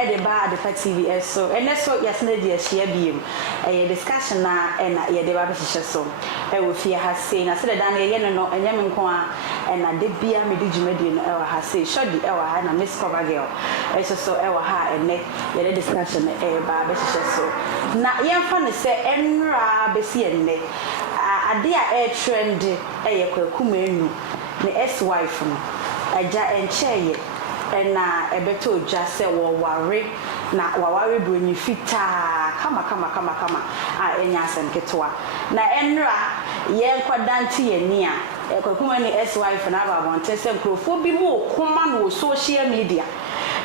Edeba at the TV so and so yes no dear share beam a discussion na and ye de ba so e wo fie ha sei na se de dan ye no enyem nko a and na de bia me di djumadi no e wa ha sei shodi e wa ha na miss cover girl e so e wa ha and ye de discussion e ba be so na ye fa ne se enra be si enne ade a trend e ye Kwaku Manu ne ex wife no aja encheye na ebeto dwa se wo ware na waware broni fita kama a enya asem ketwa na enra ye nkwadanti ye ni a Kwaku Manu ex wife na ba bonte se nkrofo bi mu okoma no social media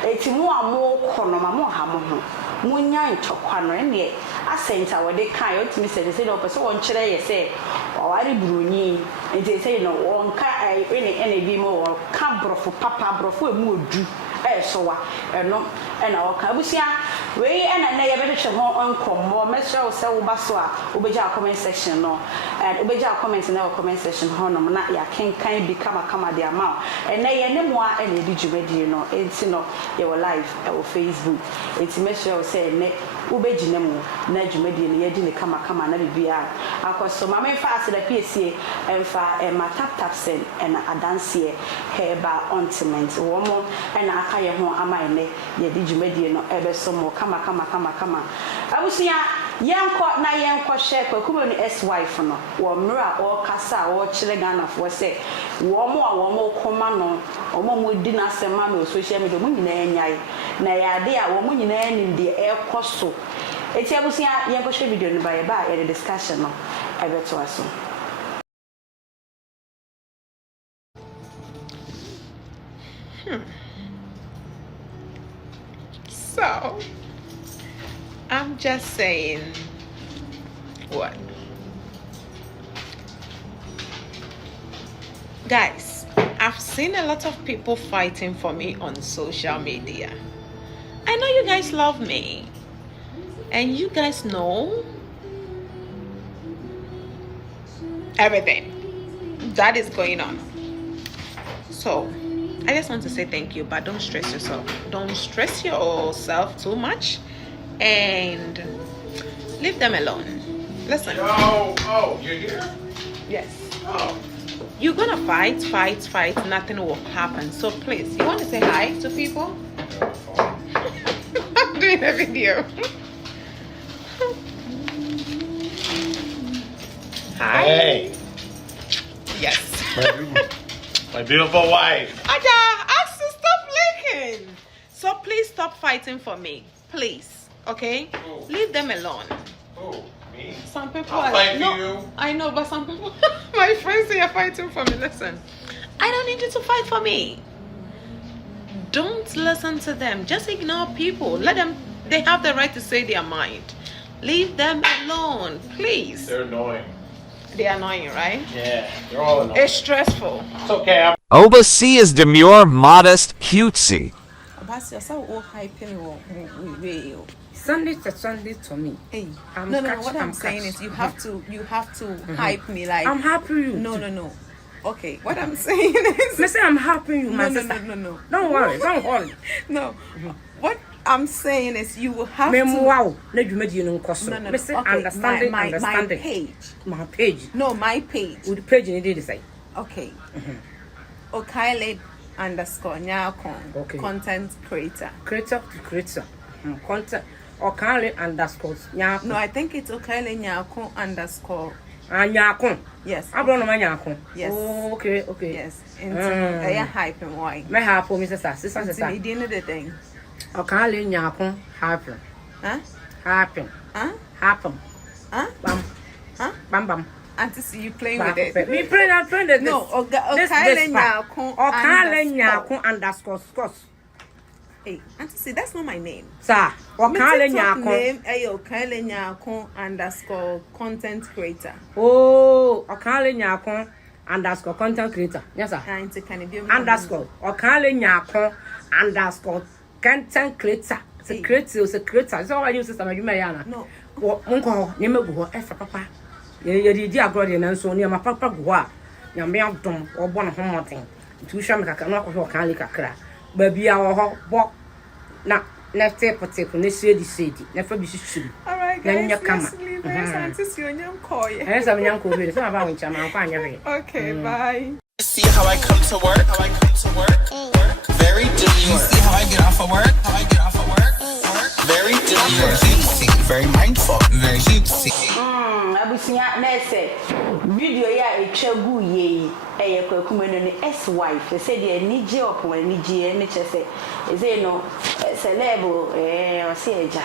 eti mu amo kono ma mo ha mo ho munya ntokwa no ne asenta wode kan otimi se do pese won kire ye se waware broni enti se no won ka ene bi mo won ka brofo papa brofo emu odu sowa eno ena waka busia we ena na ye behwehwe ho onkommo mesra se wo baso a obeja comment section no obeja comment na comment section ho no na ya kenkan bi kama de ama ena ye ne mo a ena di djumadi no enti no ye wo live e wo Facebook enti mesra se ne obeji ne mo na djumadi no ye di ne kama na bibia akoso ma me fa ase da piesie emfa ma tap sen ena adanse heba ointment wo mo ena aka ye ho ama ene ye di djumadi no ebeso mo kama abusia yanko na yanko hye Kwaku Manu ex wife no wo mra o kasa wo kire Ghana fo se wo mo koma no o mo di na sema no social media mo nyina anyai na ya de a wo mo nyina anim de ekoso eti abusia yanko hye video no ba ye discussion no ebeto aso. So, I'm just saying, what? Guys, I've seen a lot of people fighting for me on social media. I know you guys love me. And you guys know everything that is going on. So, I just want to say thank you, but don't stress yourself. Don't stress yourself too much and leave them alone. Listen. Oh, you're here? Yes. Oh. You're gonna fight, nothing will happen. So please, you want to say hi to people? I'm doing a video. Hi. Hey. Yes. My beautiful wife. Aja, ask to stop licking. So please stop fighting for me. Please. Okay? Oh. Leave them alone. Oh, me? Some people I'll fight for you. I know, but some people, my friends, they are fighting for me. Listen, I don't need you to fight for me. Don't listen to them. Just ignore people. Let them, they have the right to say their mind. Leave them alone, please. They're annoying. They're annoying, right? Yeah, they're all annoying. It's stressful. It's okay. Oversee is demure, modest, cutesy. Sunday to me. Hey, no. What I'm saying is, you have to hype me like. I'm happy you. No. Okay, what I'm saying is. Listen, I'm happy you, my sister. No. Don't worry. No. What I'm saying is, you will have to. No. Listen, Okay, understanding. My page. My page. No, my page. With the page you did say. Okay. Okaailey _nyakon. Okay. Content creator. Creator to creator. Content. Okaailey _nyakon. No, I think it's Okaailey nyakon _ nyakon. Yes. I don't know my nyakon. Yes. Oh, okay. Yes. Into hype and why? My half for Mrs. Sister. You didn't the thing. Okaailey nyakon happen. Huh? Happen. Huh? Happen. Huh? Bam. Huh? Bam. And to see you playing with it. Me playing it. No, Okaailey nyakon _scores. Hey, and to see that's not my name. Sir, Okaailey nyakon name Okaailey nyakon _content creator. Oh, Okaailey nyakon _content creator. Yes, sir. And to can be Okaailey nyakon content creator. It's a creator. So I use system you may no. Uncle, you may go papa. You dear brother and so near my papa go. You may have done or one home thing. To show me I cannot go Okaailey kakra. Baby, our walk. Na Left potato, ne cedi. Never be should. All right, guys. Let's leave. There's young call. Yes, I'm young. It's not about Chama. Okay, bye. See how I come to work? Very demure. You see how I get off of work? Very demure. Cutesy. Very mindful. Very cutesy. Abusia na ese video ya etwagu ye eye Kwaku Manu ne ex wife say de anije opon anije ne chese eze no celeb o se eja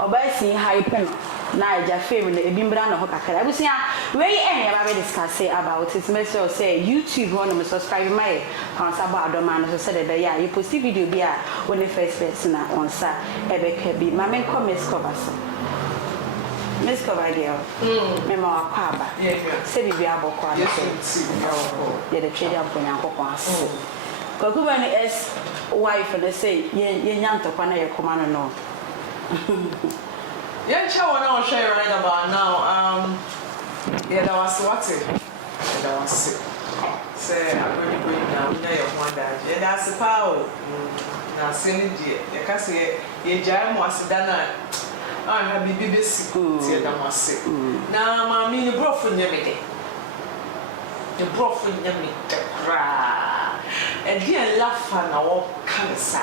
oba si hype no na eja fame no ebimbra na ho kakara abusia we ene ba be discuss about it me say YouTube one me subscribe my kansa ba adoma no so de be ya you post video bi a when the first person na onsa ebeka bi ma men comment cover so Miss Cavadio, Mema Quaba, Sebi Abokwa, yeah, the trade up when Uncle was. Kwaku Manu is wife, and they say, young to Pana Command no. Young child, I will share right about now. Yeah, that was what it. That was it. Say, I'm going to bring down one that. Yeah, that's the power. Now, Cindy, you can say, you jam was done. Ah, bibi besi tie da mase na ma mi ni brofo nyame de the brofo nyame de kra e dia lafa na wo kansa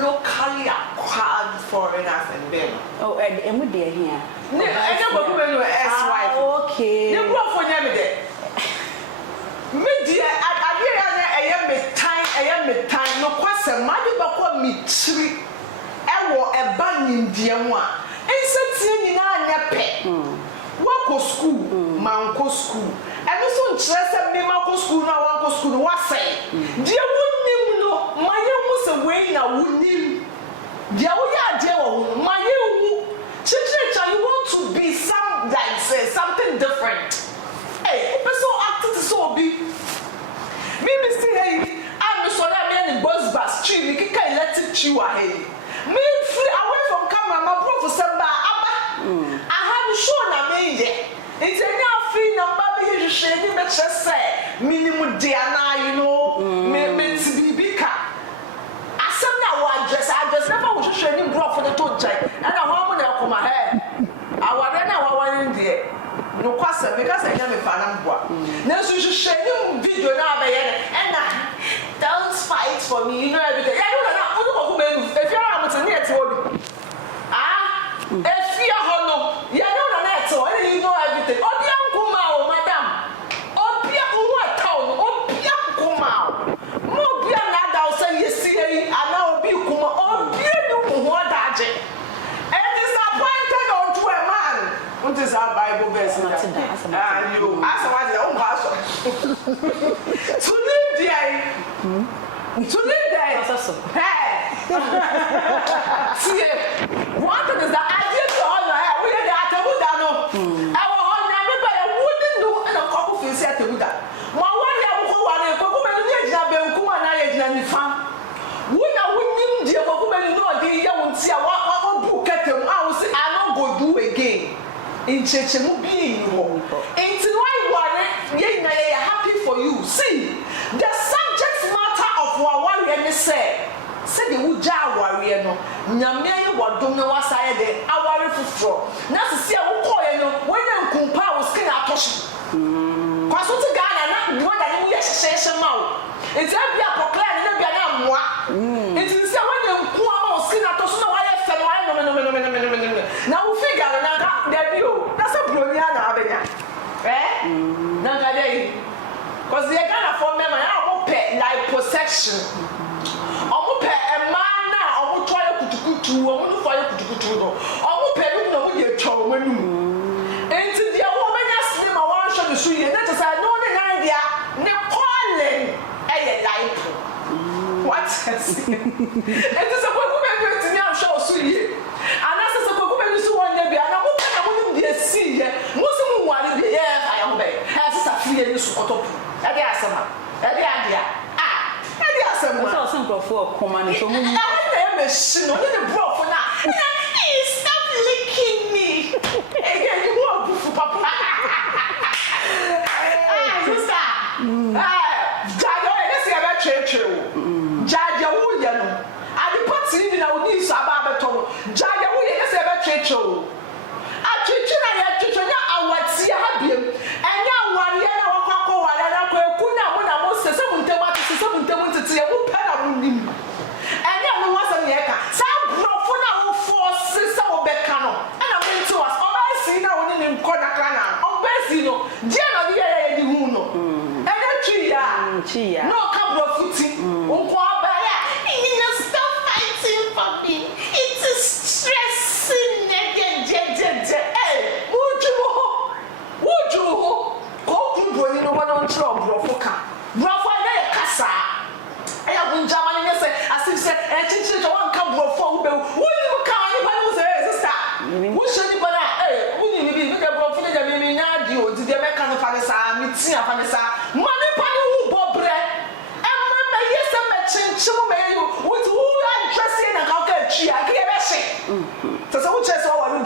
locally acquired foreigners and them Oh, and we there here ne anya Kwaku Manu ex-wife okay the brofo nyame de me dia ade ya me time no kwase ma de bakwa mi chiri ewo eba nyindie ho a ensetie nyina anya pe wako school manko school eno so nkyere se me manko school na wako school no wasai die wonnim no maye hu se wei na wonnim die wo ya die wo maye hu chichicha you want to be some like say something different hey person act to so be me still hey I'm so na me ni boss bus tree ni kika electric tree wa hey me free away from camera my bro for samba aba I have shown na me ye it's any free number be you share ni me say minimum day na you know me tibika asem na wa address never we share ni bro for the to chai and I want na come here aware na wa wan die no kwasa because I am a fan boa na so you share ni video na be ye and don't fight for me you know everything yeah you know Kwaku Manu if you are to near to if you are no you know na to and you know everything obia nkuma o madam obia nwa town obia nkuma mo obia na da o say yesi yi ana obi kuma obia ni ho daje and disappointed unto a man what is our Bible verse you as what the own house to live there hey see one thing is that I did to all your hair we had that abuda no our all na me by wouldn't do in a couple face at abuda ma one ya ko wa na Kwaku Manu ni ejina benku ma na ejina nifa wona wonim die Kwaku Manu no dey ya wonti a wa bu katam a wo say I no go do again in cheche mu bi ni wo enti why worry ye na ye happy for you see the subject matter of wa worry ni say the wuja aware no nyame ye wodom ne wasaye de aware fufuro na sisi a wo koye no wenya nkumpa wo skin atoshi kwaso ti Ghana na wo da ni wo ye hyehyehye ma wo enti abia pokla ni na bia na amoa enti sisi a wenya nku ama wo skin atoshi na wa ye fe no wa no na wo figure na ka da bio na se broni na abenya na ga dey cause the Ghana for me na wo pe liposuction omo pe man na omo toye kutukutu omo no foye kutukutu no omo pe no na wo ye twa omo anum enti dia wo benya slim a wan show the so ye na tsa no ne nan dia ne calling eye life what enti se Kwaku Manu ti mi am show so ye ana se Kwaku Manu so won ya bia na wo na wo nim dia si ye mo se mu ware bia ye fa ya ho be ha se sa free ye so otopu e dia asema e dia dia so some for command so mu machine only the bro for now stop licking me again you want to papa sister jaja let's see about church jaja wo ye no ade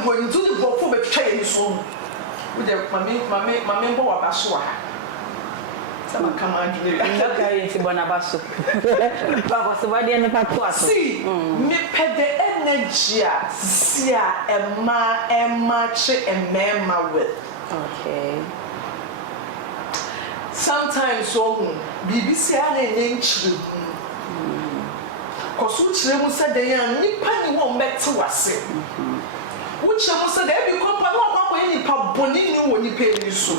bro ni do bro for be try so we dey mame bo wa ba so ha sama kama adwene ndaka yiti bona baso papa so bade ne pato aso see me pɛ the energy a sia emma che emma with okay sometimes so BBC a na enchiri koso chire mu se de yan nipa ni wo mbete wase wo chire mu se de bi kompa no akwa nipa boni ni wo nipa ni so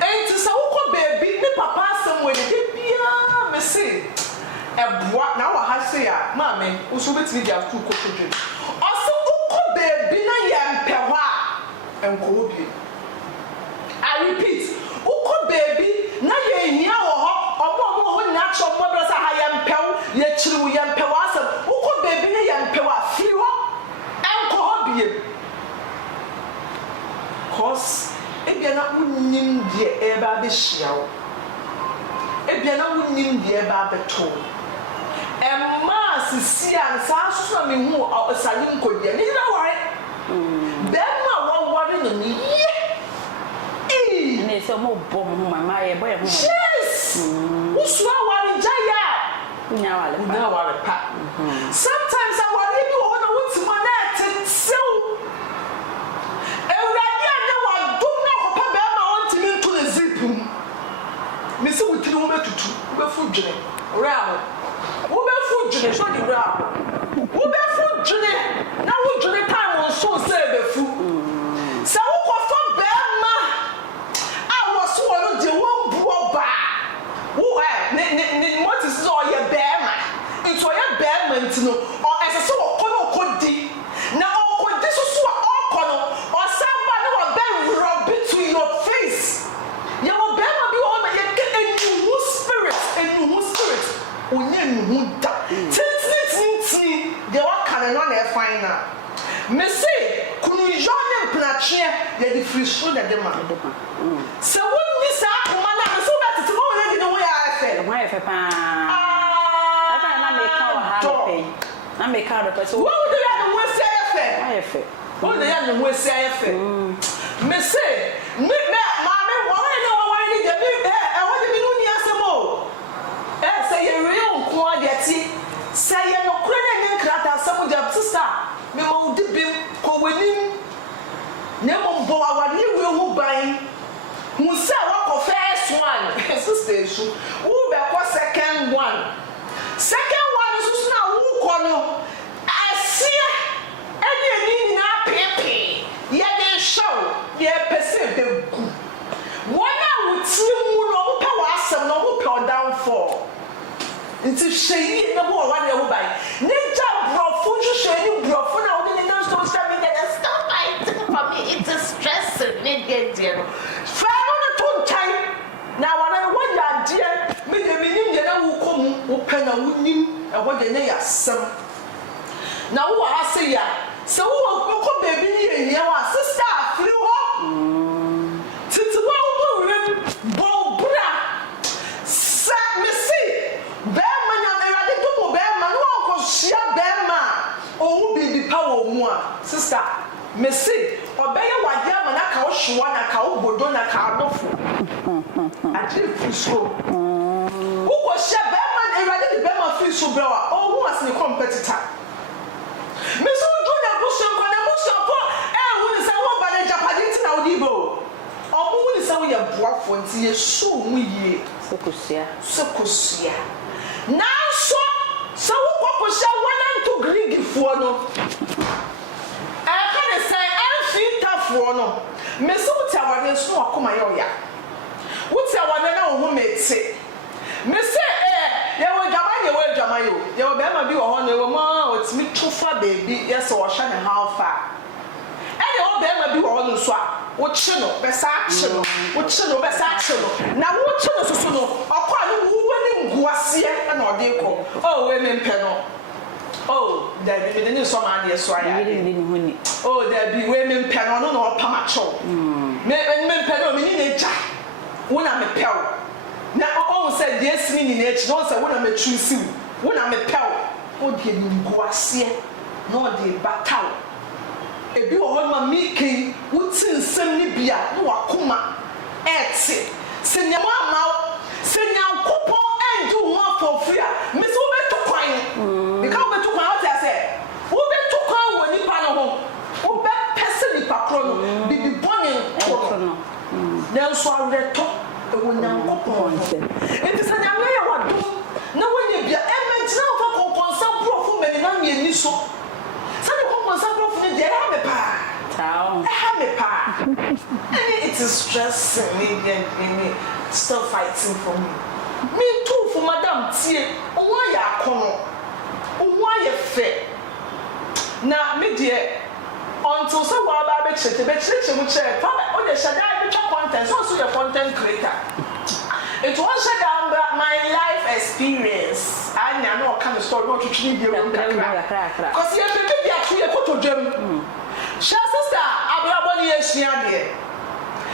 enti sa wo ko baby ni papa asem we de bia me se eboa na wa ha se ya maame wo so betimi dia tu ko twetwe oso wo ko baby na ya mpe ho a enko obi I repeat wo ko baby na ya hia wo ho omo ho na cho mo bra sa ha ya mpew ye chiriwo ya mpew asem wo ko baby na ya mpew a firi ho enko ho bie cause ebia na unnim de eba be hyiawo ebia na unnim de eba beto emma sisia nsa so me hu osani nkodie ni na ware bema waware no ni ne se mo bom mama ye boy ho yes usu aware jaya unya ware pa sometimes aware bi wo na wuti mo na tetew ewurade anya wa dum na kopa bema wonti mi nto ne zip mi se wutiri wo betutu wo befu dwene rawo wo befu dwene so di rawo wo befu dwene na wo dwene time won so se befu sa wo ko fa bema so no de won buo ba wo ne what is so ye bema into ye bema ntino o esese wo kono kodi na o kodi so a o kono o samba na wo be rub between your face ye wo bema bi wo na ye ke enu spirit onye nu da tintin de wa kan no na e final me say kunu jone mpnachie ye di free so de ma se wonni sa akoma na me so betete mo we di no we afe pa ata na me ka wa ha pe na me ka do pe so wo do ya no we say afe wo do ya no we say afe me say me ma me wo we ni de bi e wo de bi nu ni asemo say ye real nko adeti say ye no kure na ni krata asemo de sister me ma wo di bim ko wanim ne mo bo awani we hu ban hu say wa first one sister su who be ko second one so na who ko no asia eni na pepe ye dey show ye person be ku wona wuti mu no wo pe wa asem no wo pe downfall nti hwei na bo wa de ho bai ne ja brofo hwehwe ni brofo na wo ni na social media stop fighting for me it is stressing me get there na wana wo ya die me de minim de na wo komu wo pe na wo nim e wo de ne yasem na wo ase ya se wo ko baby ni ehia wa sister afiri ho titi wo wo rem bo bra sa me si be ma nya na rade to mo be ma no ko hia be ma owu bibi pa wo mu a sister me si obeye wade ama na ka wo hwa na ka wo bodo na ka adofo ati fuso uko she be ma erade de be ma fuso brawa o hu as ni competitor me so do na buso ko hu ni se wo ba na japade ti na odibo o mu hu ni se wo ye boafo nti ye so mu yie sokosia na so wo kokosha wana nto grigifo no ka ne sai amfitafo no me so tawade so akoma ye oya wuti awane na wo mete me say ye wo dwama yo ye wo be ma bi wo ho no wo ma otimi tofa baby yes wo hwa ne how far e de wo be ma bi wo ho no so a wo chi no be sa chi no na wo chi no so no okwa no wo wani nguase na ode ko oh we me mpe no oh that be the so ma de so aya oh that be we me mpe no no na opama cho me mpe no me ni na ja wona me pew na o say de asini ni na echi no say wona me chusi wona me pew o de nguase no de bataw ebi wo ho ma miki wuti nsem ni bia no wakoma ete se nya ma se nya kopo endu ho afofia me se wo betu kwan because wo betu kwan what I say wo betu kwan wo nipa no ho wo be pese nipa kro no bibi boni kro no then so areto e wo nya kopo enti se nya me ya wado na wo nya bia e me jina wo ko konsa profu me ni na me ni so se ni ko konsa profu ni de ha me pa it is stressing me and still fighting for me. Me too for Madam Tie. Why ya kono? Why ya fair? Na me dear until so wa ba be chete mu chere. Fa o de shada be content so your content creator. It was shada my life experience. Anya no come story no twitwi bi o kakra. Cause you be be atu e koto dwam. Sha sister abrabọ ni ehia de.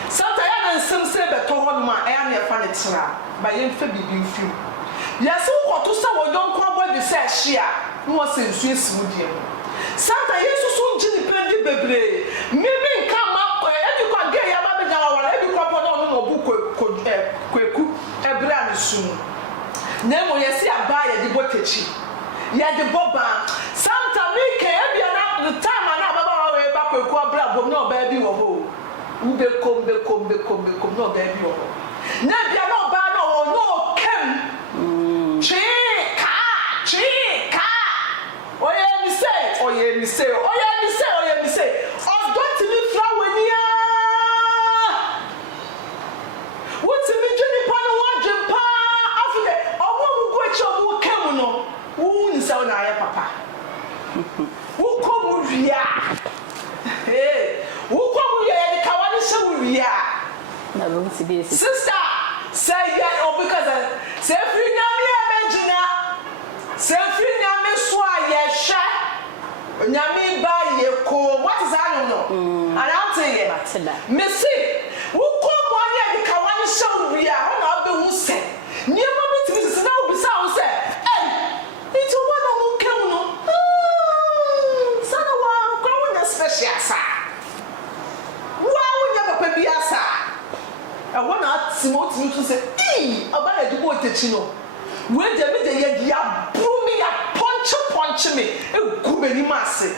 Sometimes I nsem say be to ho ma e na e fa ne tira. Ba ye mfa bibi mfim. Yes wo to say wo yon kwa boy be say hia. No was nsu esimu de. Sometimes yesu so nji ni pendi bebre. Mimi nka ma e bi kwa ge ya ma be jawa wala e bi kwa po no bu kweku ebra ni sum. Na mo yesi aba ye di botechi. Ye di boba. Sometimes me ke e bi na the time na baba wa e ba kweku abra bom na oba bi wo ho. Ube kombe no baby o na bia no ba no kem chika oye mi say don't me flower nia what me jeni pa no wadwen pa afide owo mu go echi owo kem no wo ni say na ya papa wo kom wia wo kom wia sister say yeah or because say free nyame imagine say free nyame so aye hwe nyame ba ye ko what is that no and I'm saying me see wo kom one ye de kawani show wi a na obe hu se nyema bitimi sisi na obi sa hu se eh itu wana mu kem no sana wa kwa wana special sa papa biasa I wanna Timothy to say about the boat chino when the media ya brumi ya punch me e gubeni masse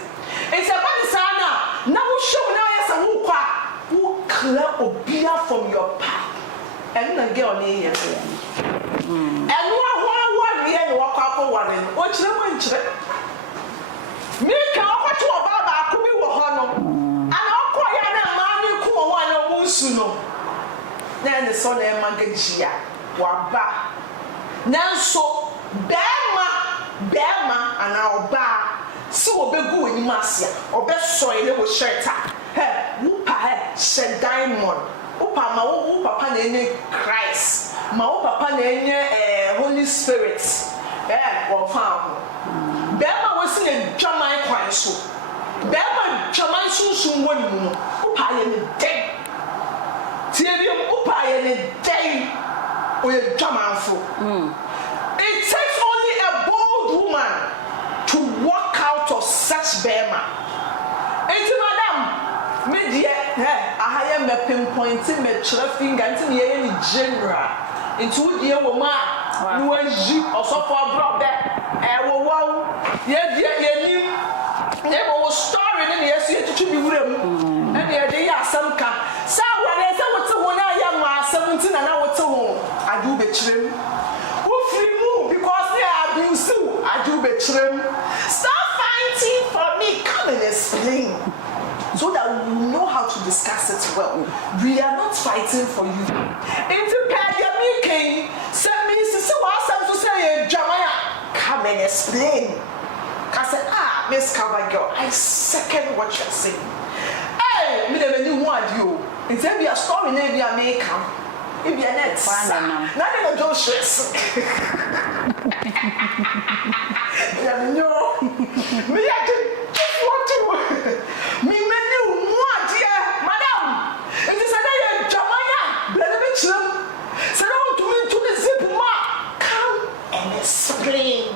it's about the sana now show now yes who kwa who clear obia from your path and na girl ni here and wa here no kwa kwa waren o kire mo nkire me ka kwa to baba ko bi wo ho no ana okọ ya na ma ni ku wo na wo su no na ne so na magajia wa ba nanso bema ana oba si obegu oni masia obeso ile wo shelter he wo pa he diamond wo pa ma wo papa na enye Christ ma wo papa na enye Holy Spirit wo fa ho bema wo si ne dwaman kwan so bema dwaman sunsun woni mu no wo pa ye ne den tie bi wo pa ye ne den o ye dwaman fo it takes only a bold woman to walk out of such bema. Enti madam, me die ahaya me pinpoint me chere finger enti me ye ni general. Enti wo die wo ma no anji osofo abro be wo wow ye die ye nim ye wo story ne ye so ye tutu bi wuram e ye de ya asam ka sa wale se wo te wo na ya ma asam nti na wo te wo adu be kirem because they abuse you. I do betray. Stop fighting for me. Come and explain. So that we know how to discuss it well. We are not fighting for you. Into pandemic, send me to say, Jamaya, come and explain. I said, Miss Cover Girl, I second what you're saying. Hey, me never knew what you. It's a story, maybe I may come. If you're next, nothing of those stress. No, me I just want to. Me menu more, dear madam. It is another Jamaya. Let me chill. So now to me to the zip mark. Come and explain.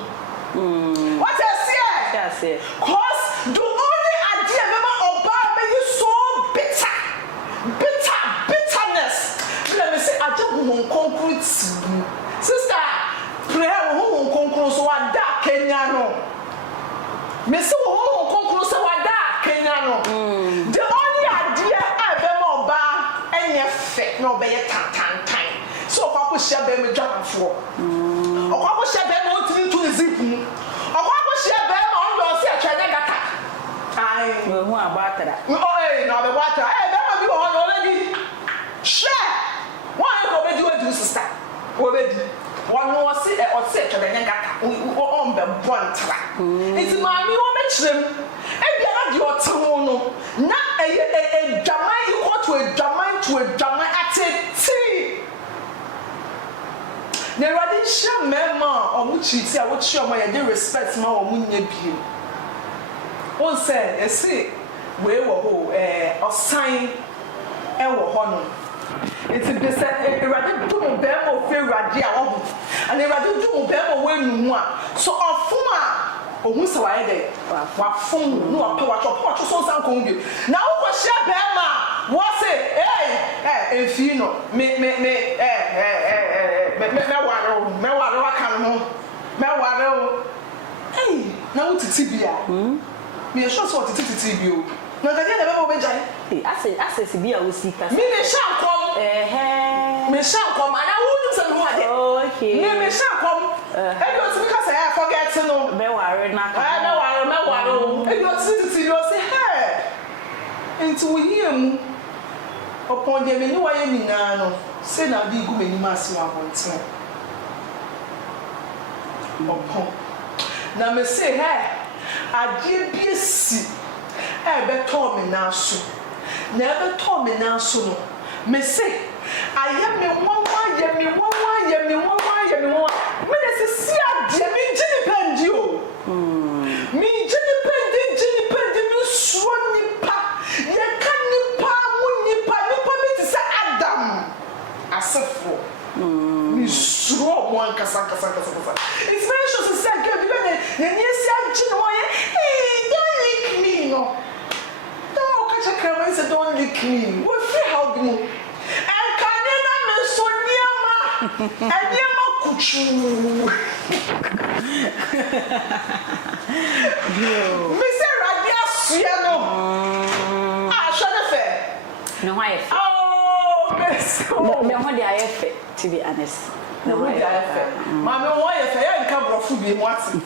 What I say? Cause the only idea member of me se wo konkuru se wada Kenya no the only idea I be mo ba enye fe no be ye tan so Kwaku share be me dwafo Kwaku share be mo timi to zip mu Kwaku share be mo ndo se atwene gata ai we hu abatara oh no be water be mo bi ho already share one go be do sister obedi one no se o se atwene gata on be bontra it's mami wo me chirem e bia na de o te ho no na dwaman equal to a dwaman ateti na radi sha mema omuchiti a wo chi omo ye dey respect ma omunya bio won say esi we wo ho osan e wo ho no iti be say radi do mo be mo fe radi a wo and radi do mo be mo we nu a so ofum a ohun se wa ye dey wa fun no ape wa chop so san kon bi na wo ko share be ma wo say efi no me ware wa kan ho me ware o na wo titi bia me sure so titi bi o na ka je na be mo be jai access bia wo sika me shankom me shankom ana wo nim se no ade okay me shankom e do timi ka say I forget no be ware na ka me ware o e do titi o say into here mu upon the menu why me na no say na di gu meni ma si wa bonten upon na me say adie bi si be to me na so na be to me na so no me say aye me wanwa ye me me dey see adie me jini pendi o me jini pendi me so nipa ye kan nipa nipa me ti say Adam asefo me suro one kasa it's very sure to say girl bi na ni si agi no ye don't lick me no don't catch a crime say don't lick me we feel how do and can na me so niama kuchu me say radia suya no sho na fe no why oh me ho dey ayefe to be honest no why ayefe mama why ayefe ya nka brofu bi mo ati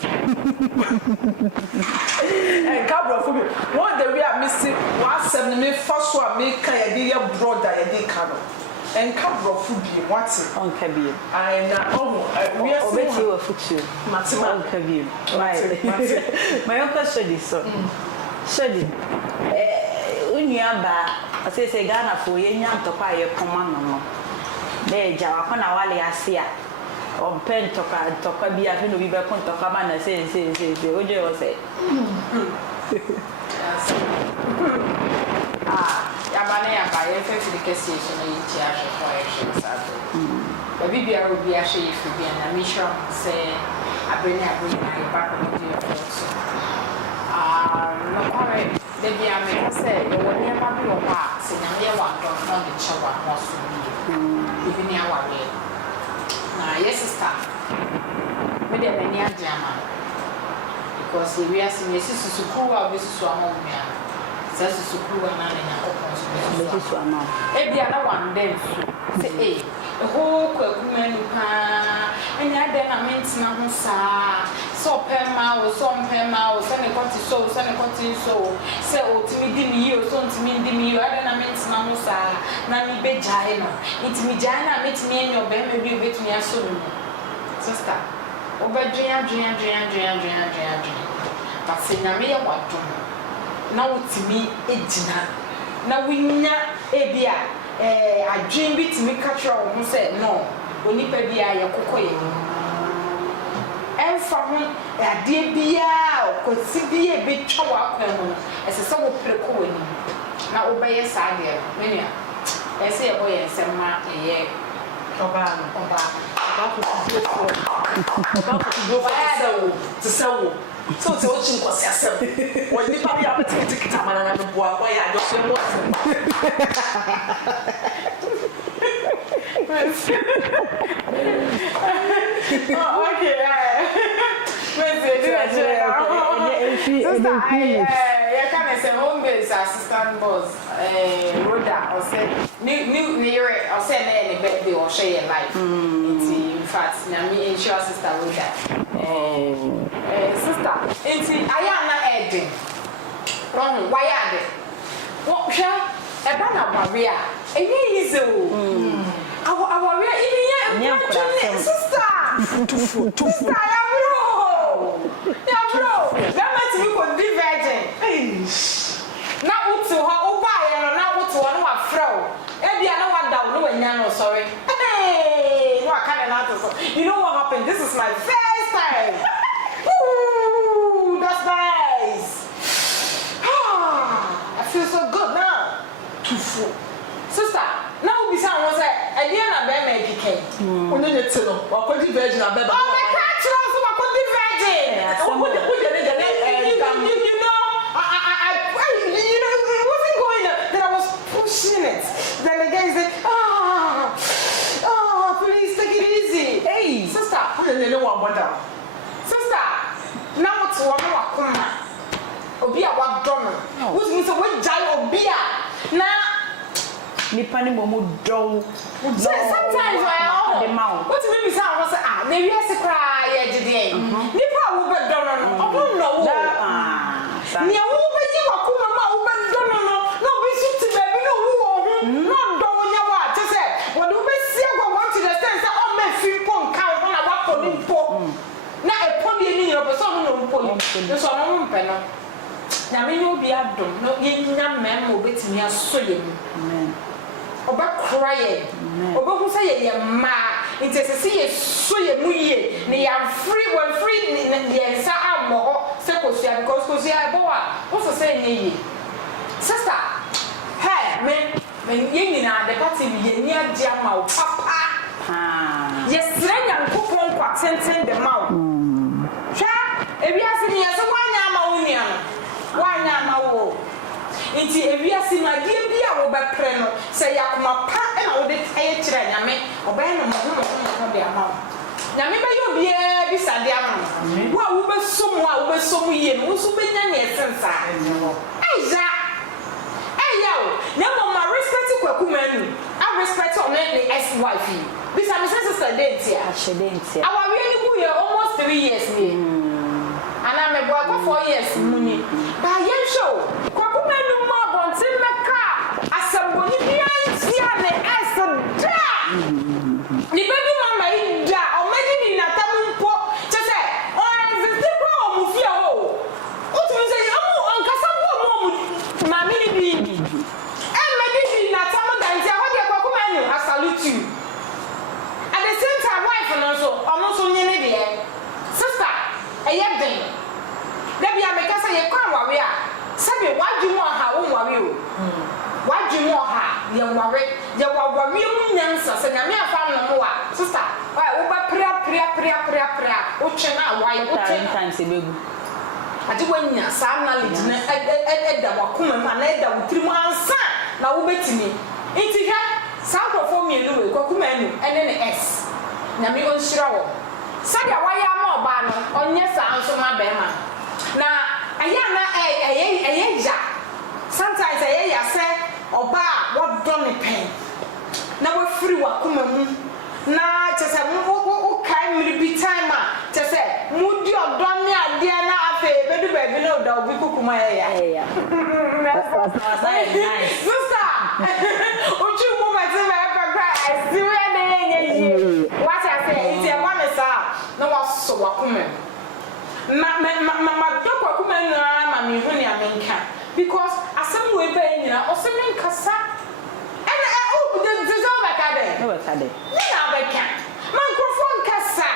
nka brofu bi what the we are missing wa asem me fa so a me ka ye dey brother ye dey ka no nka brofu bi mo ati on ka bi ai na we are obeti wa futu matima on ka bi right my uncle said this so said unya ba say Ghana for ye nya ntokwa ye koma no de ja wa kona wale ase a on pen toka bi afi no bi be kon toka ba na say oje o say ya bana ya ba ye fe fi kesi so na yi ti a hwe for ye hwe sa ba bi bia obi a hwe ye fi bia na mi sure say abeni ye ba ko di so no kware de bia me say ye woni ma bi wo ha se na me wa ndo no de chewa ho so bi bi ni aware na yes sister me de mani ajama because we are seeing this sukuru a bi susu amomia say sukuru na na yakopon so susu ama e bia na wan dem say Kwaku Manu pa enya de na mentina ho saa so pema wo so ne kwati so se o timi di mi o so ntimi di mi o ade na mentina ho saa na mi be jai no ntimi jai na metimi enyo be me bi obetumi aso no sister obedria but se na me ya wadom na utimi ejina na winya ebia adwin bitimi catch wo say no onipa bia ye kokoye emfa ho ade bia okosi bia betwa wa akwan ese se wo preko wani na obeye saade menia ese ye boye nsema ye oba ko to sawo so te o chin kwase asem wo nipa bia betiti kita mana na boa wa ya jo so mo okay Sister, I can't say home based assistant boss. Rhoda, or say new near it, or say any baby or share your life. In fact, me ensure sister Rhoda. Sister, I am not adding. Why are they? What shall a banner barrier? A easy. Our even sister. Sister, yeah, bro. That meant we could be virgin. Now, what's to her, oh, buy and now what's to one more fro. Maybe I know what down, no, no, sorry. Hey, what kind of you know what happened? This is my first time. Ooh, that's nice. I feel so good now. Sister, now we sound was I didn't have a medication. Only the two, or could be virgin, I bet. Oh, my cat, also, I could be virgin. You know, it wasn't going that I was pushing it. Then the guy said, please take it easy. Hey, sister, sister, now what's one more? Obia, what done? Who's Mr. What Jai Obia? Now, Nipani Momo do. Sometimes I the mouth. What do you sound was maybe I say cry today. Nipa will be done. I don't know. Nia will be you are cool, mamma will be done. No, be suited, baby, no, not doing your what to say. What do we see? I want to the sense that all men feel pong count on a walk on him. Now a pony in your person, no pony. There's a woman penal. Now, we will be a dome. No, young man will be to me a swim. Oba crying. Oba who say ye ma. It is a see a swim muye. They are free when free in the answer are more. Secosia because Cosia Boa. What's the saying ye? Sister, hey, men yin the party ye near Jamma, papa. Yes, slang and coupon quite send them out. If you ask me as a one yam, one yam. Inti ewiase na die bia wo be pre no se yakoma pa e na wo de taye kire nyame oba no mo de ama nyame be yo bia bi sade ama wo be somu ye no so be nya ne esensa aiza ayo na mo ma respect Kwaku Manu I respect on the ex wife bi sa me sister dentia our we ni ku ye almost 3 years ni and I'm a boy 4 years muni ba yen show Kwaku Manu ma bontin meka asamboni bia ntia ne asda ni baby mama ida o medi ni natampo chese on the pro o mufia ho o tun say amu ankasa bo mo mami ni bi e medi ni natamu dantia ho de Kwaku Manu I salute you at the same time wife no so nyene de sister eyeden Debi amekasa ye kwa wawe a sabe wadwumu ha wo wawe o wadwumu ha ye wawe ye wawe mu nyansa se nyame afa no mo a sister wo ba pria o twena wai o twena times ebegu ade wanya sa knowledge na eda wakoma ma na eda wutirimu ansa na wo betimi nti ha sa krofo mienu we Kwaku Manu ene ne s nyame onhyira wo sabe waya ma oba no onye sa anso ma be ma na ayana ja sometimes ya say oba what done pen na we free wakoma mu na chese mu kai miri time a chese mu di odon ne ade na afa bedu baby na oda obi kokuma ya that's nice sister uchu mu mate me papa si we dey yenye what I say it's a one sa na waso wakoma ma do Kwaku Manu ma me hu ni amenka because asem we be nyina osem nkasa and deserve like ade no work ade na beka man krofon nkasa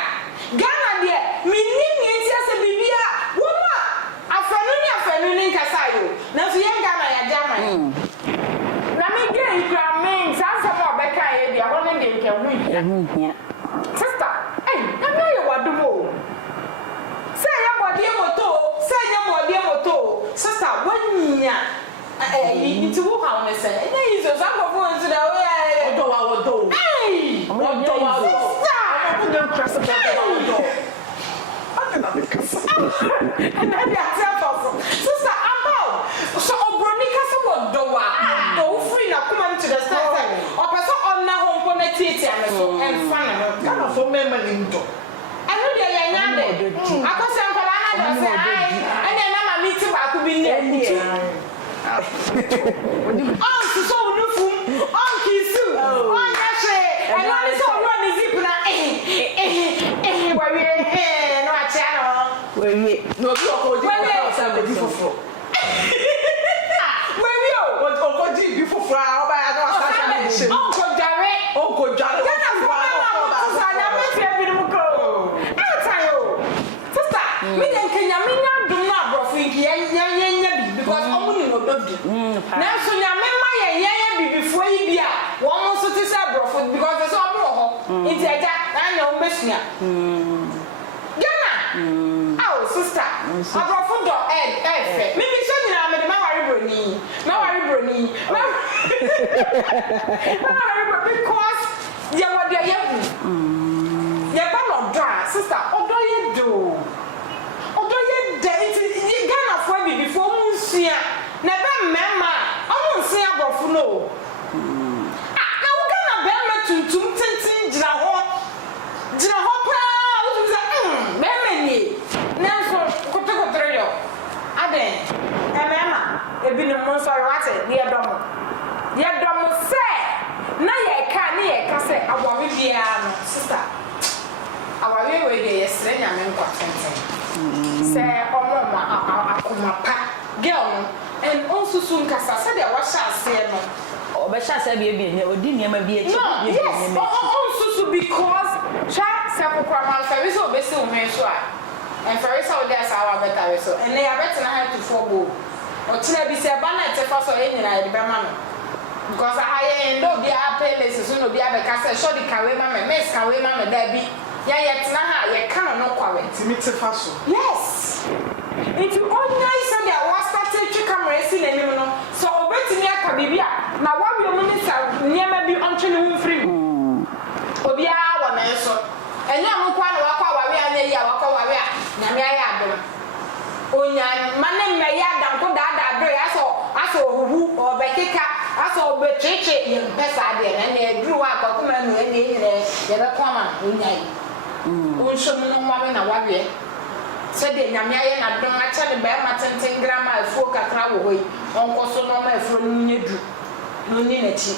Ghana de me ni nti ase bibia wo ma afanu ni nkasa yo na so ye Ghana ya jama na me ge ikra men sansa mo beka ye bia ho ne de nke hu sister na me ye wadumo sister wanya into who how me say na is so go into the way odo hey odo I don't cross about odo and I be tell for Sister, about so Obronica some doa. Do free na come to the start. Or person on na home connected and fun. Kana for memory ndo. I know they are yande. Akosi ankola na do say ai. And then mama meet ba ku bi ne. On so no fum. On kisu. On yashe. And one is all run zip na we no achano. We no bi okoji ko sa be foforo. Okoji bi foforo a oba ya no sa na se. Uncle Jare. Uncle Jare. Me den Kenya me nya dum na abrofo nki nya bi because omo ni no dobi. Na so nya me ma ye bi before yi bi a wo mo so ti say abrofo because they say omo ho. Iti aja na nya o besua. Gana. Oh sister. Abrofo do fe. Me bi so nyina me de ma ware broni. Ma ware because ye wo de ye bu. Ye ba no do sister. Odo ye do. Ghana for me before Musia. Never memma. I won't say about for no. Now we're gonna bear to tintin Jinaho. Jinaho, Memmy. Now for Cotocotorio. Aden, a memma, a been a monster ratted, dear Domo. Dear Domo say, now I can't say, I want to be a sister. Our way yesterday, I'm in Quatentin. Say Omoma Akumapa girl and also soon Cassa said there was a say no. Or Besha said, baby, or didn't ever be a no, yes, also because Chat Sapocraman Ferris or Bessie Mesua and Ferris out there's our better so and they are better than I to forego or to be said banner to first or any I remember because I know the palace soon will be a castle, show the Kawema, Miss Kawema, Debbie. Yeah, you cannot quality. Yes. If you only say that was started to come racing and so over to near Cabibia. Now, what will minister never be on training free? Obia, one answer. And now, walk away and they are walk away. Namia. Onya, my name may yard and put that day. I saw who or Bekika. I saw Betriche in Pesadia and they grew up Kwaku Manu and they never come. Unso no mama na wawe said the nyamia na don acha de be ma 10 gram afuo kakra wo hoi onko so no ma afuo no nyedu no ni na chi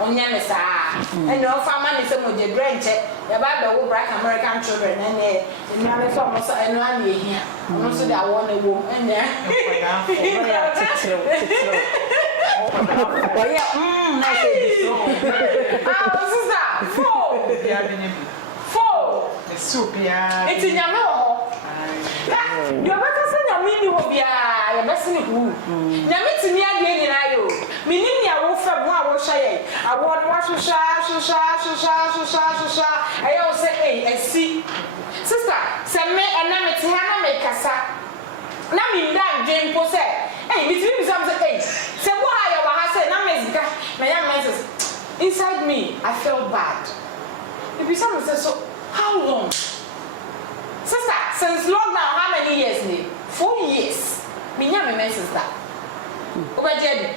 onya ne saa ene o fa ma ne se mo je drenche ya ba be wo black American children ene nyame so mo so ene an ehia no so da wo na wo ene ya titro oya na say this sister four ya be four Supia. It's in your law. You're better than your mini will be a messing who. Yamit near the Ayo. Meaning your wolf from what was I? I want what to I always say, I see. Sister, send me and I'm a Tiana make a sack. Now, me that Jane Posse. Hey, between some say, say, why I said, my young man says, inside me, I felt bad. If you someone says so. How long? Sister, since lockdown, how many years? 4 years. Me sister. Obejedi.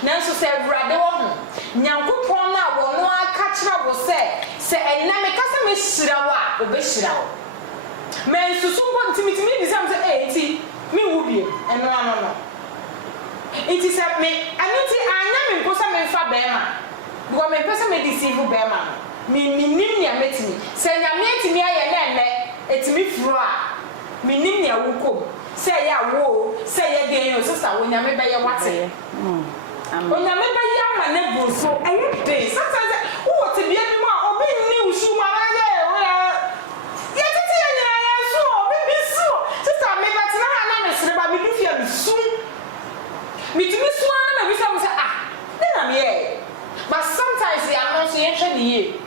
Nanso say brade wo ho. Nyankopon na wo no akachira wo say enna me kasa me hyira wo a obehira wo. Me susu ko ntimi bi sam say enti me wo bie. Eno no. It is a me anuti anya me mposa me fa be ma. Because me pesa me deceive be ma. Me nim nia metimi se nya metimi aye na enne etimi furu a me nim nia wukom se ya wo se ye den yo sister wo nya me be ye wate wo nya me be ye ama na boso aye den sometimes wo te bia bi mu a obi ni usu ma na ye tete ye nya ya so obi bi so sister me ba tina na me sere ba bi du fia bi su me timi su na me bi say ah na me ye but sometimes they are not so ye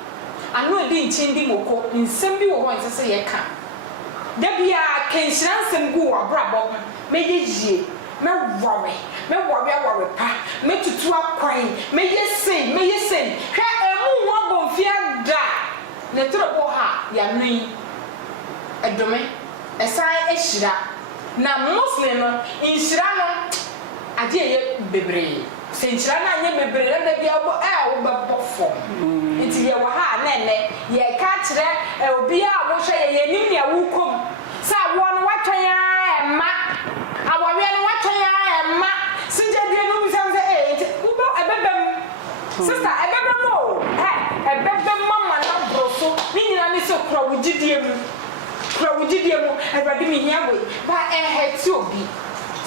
I know the chindi moko in sembi wo won say ye ka da bia kenhira nsem gu wo brabo me ye me worry pa me tutu akwan me ye sei hwe emu wo bonfia da ne tro bo ha ya nui edome esai ehira na Muslim no inhyira no ade ye bebre se inhyira na anye bebre na da bia wo wo bebo fo nti ye wo ha na ene ye ka kire obi a wo hwe ye nim ne wo kom sa wo no watwan ya emma awowe no watwan ya emma sinje de no bi sanse wo bo ebebem sister ebebem no ebebem mama na broso ni nyina ni so kro wugidie mu everybody me here way but hurt you be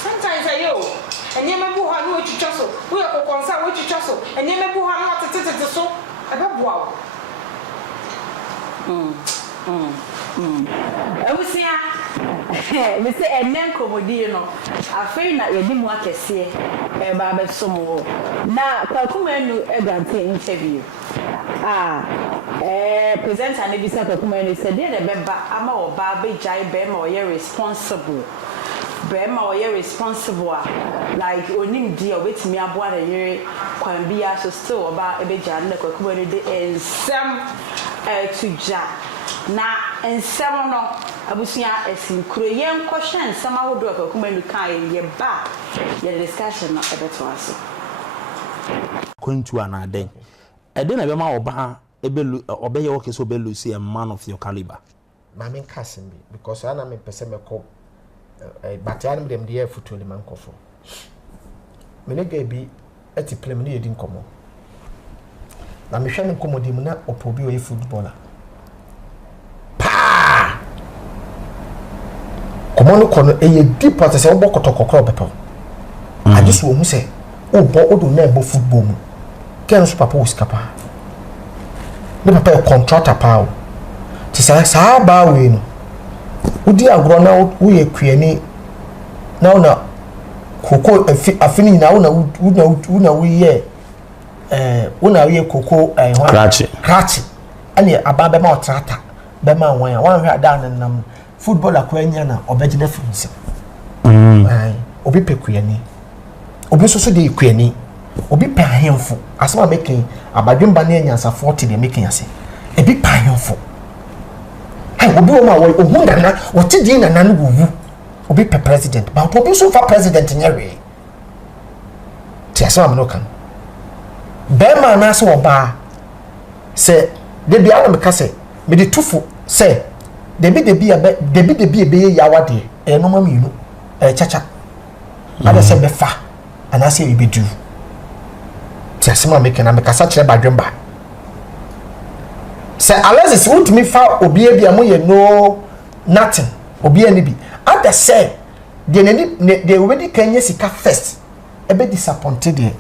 sometimes ayo enye mebu ha no twitwa so we kokonsa we twitwa so enye mebu ha no tetete so ebeboa Ewusia me say enen komodi no afei na yedi mu akese ba besomo na Kwaku Manu grante interview presenter ne bisa Kwaku Manu said dey beba ama oba bejai be ma oye responsible like onim dia wetimi aboa na yere kwan bia so still oba ebeja na Kwaku Manu de ensem tuja na ensem no abusia esinkuro yen kwhwe ensem ahodo Kwaku Manu kan ye ba ye discussion no ebeto aso kontu anaden ede na be ma oba ebelu obeye wo keso belu see a man of your caliber mama nkasim bi because ana me pese meko batian dem de afutuli mankofo menega bi ati plem ne yedi nkomo na me hwe ne nkomo di mu na opobi o footballer pa komo no kono eye deep at se wo bokotokokro bepo ajiso wo hu se wo bo odo na ebo football mu ken so papa uskapa ne papa contractor pa ti sa ba we no udi agro na wo ye kuani na ona koko afini na una wo ye una wo ye koko krachi ani ababe ma otrata be ma wan ya wan hwa da nam footballer ko anya na obegina funse obi pekuani obi so de kuani obi pe ahemfo asema making abadwemba na anyansa 40 de making ase ebi pa ahemfo obi o ma wo ohunda na woti din na nan wuwu obi pe president ba obi so fa president nyere ti asema no kan be ma na so oba se de bia na meka se me de tufu se de bi ebe yawade no ma mienu chacha ada se be fa ana se be du ti asema make na meka sa kire badwemba se Alexis want me fa obi e bia mo ye no nothing obi e ni bi ada se de already kanye sika first e be disappointed there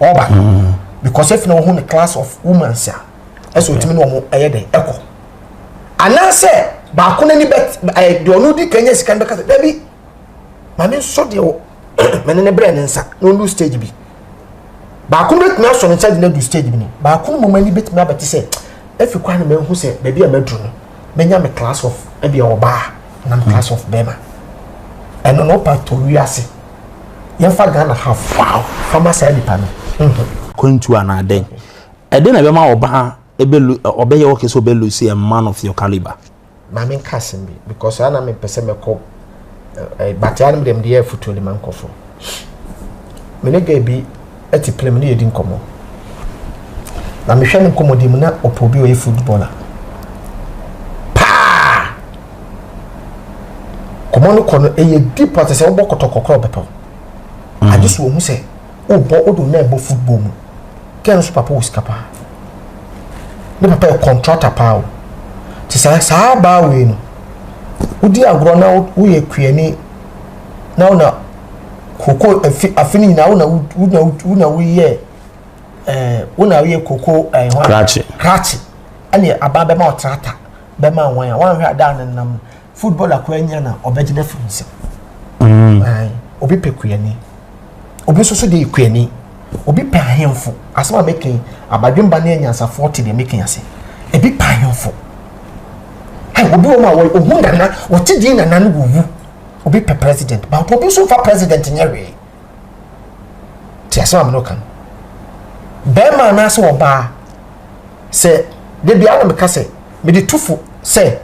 oba because if no who class of women say eso timi no mo eye de eko ana se ba ko ni bet de onu di kanye sika ndaka da bi ma me so de o mene ne bre ne nsa no lu stage bi ba ko bet me so ne charge na du stage bi ni ba ko mo mani bet me abati se efi kwa na me hu se ba bi a madru no menya me class of e bi oba na class of bema eno no pato wiase ye fa Ghana half wow fama sa ni pa no kontu anaden ede na be ma oba ebelu obeye wo keso belu see a man of your caliber mama nkasim bi because ana me pese meko batian dem de afutuli mankofo menega bi ati plem ne yedi nkomo na me hwe ne nkomo di mu na opobi o footballer pa komo no kono eye deep at se wo bokotokokro bepo ajiso wo hu se wo bo odo na ebo football mu ken so papa uskapa ne papa contractor pa ti sa ba we no udi agro na wo ye kuani na ona koko afini na una wo ye una wo ye koko krachi ani ababe ma otrata be ma wan ya wan hwa da nam footballer ko anya na obegina funse obi pekuani obi so de kuani obi pe ahemfo asema making abadwemba na anyansa 40 de making ase ebi pa ahemfo obi o ma wo ohunda na woti din na nan wuwu obi pe president ba obi so fa president nyere ti asema no kan be ma na so oba se de bia na meka se me de tufu se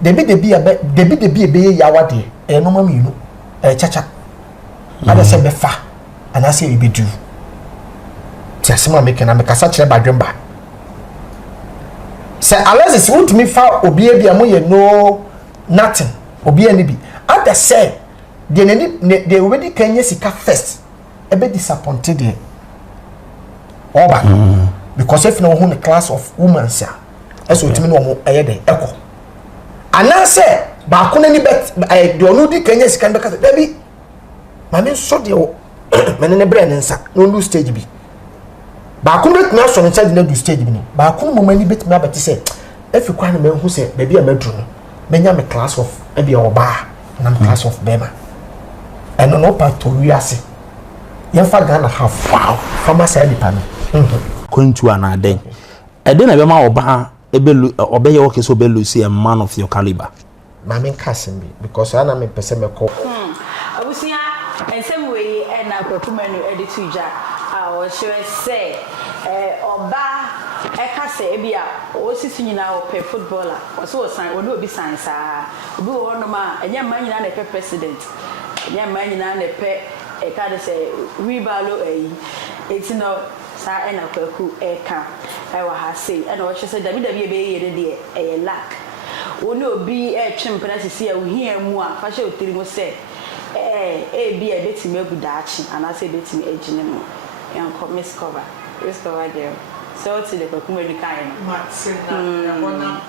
de bi ebe yawade no mama you chacha ada se befa ana se ebedu ti asema make na make kire badwemba se Alexis want me fa obi e bia mo ye no nothing obi ani bi ada se they already can sika first a bit disappointed there oba because if no the class of women sir as we no mo dey echo ana say ba ko ni bet the onu di kan sika be ka baby mama so de o mene ne brand nsa no lu stage bi ba ko bet na so no charge na du stage bi ni ba ko mo mani bet na bet say if you kwa na me hu say baby a madru no menya me class of e bia oba na class of bema eno no part to wiase yen fa Ghana half wow fama say di pa no kontu anaden e de na be ma oba ebe obeye wo ke so be lucy a man of your caliber mama kasim bi because ana me pese me ko abusia ensem we na Kwaku Manu edituja a o sure say oba eka se bia o sisi nyina o pe footballer o so san o no obi san sa obi wo no ma enya man nyina na pe president enya man nyina na pe e ka de say ribalo etino sa na Kwaku eka e wa ha sei na o hye dabi be ye de e lack o no obi twempra sisi a ohia mu a fa hye otiri mo say bi e betimi agudaachi ana say betimi ejine mo yanko miss cover girl so to the Kwaku Manu kind Martina ya bona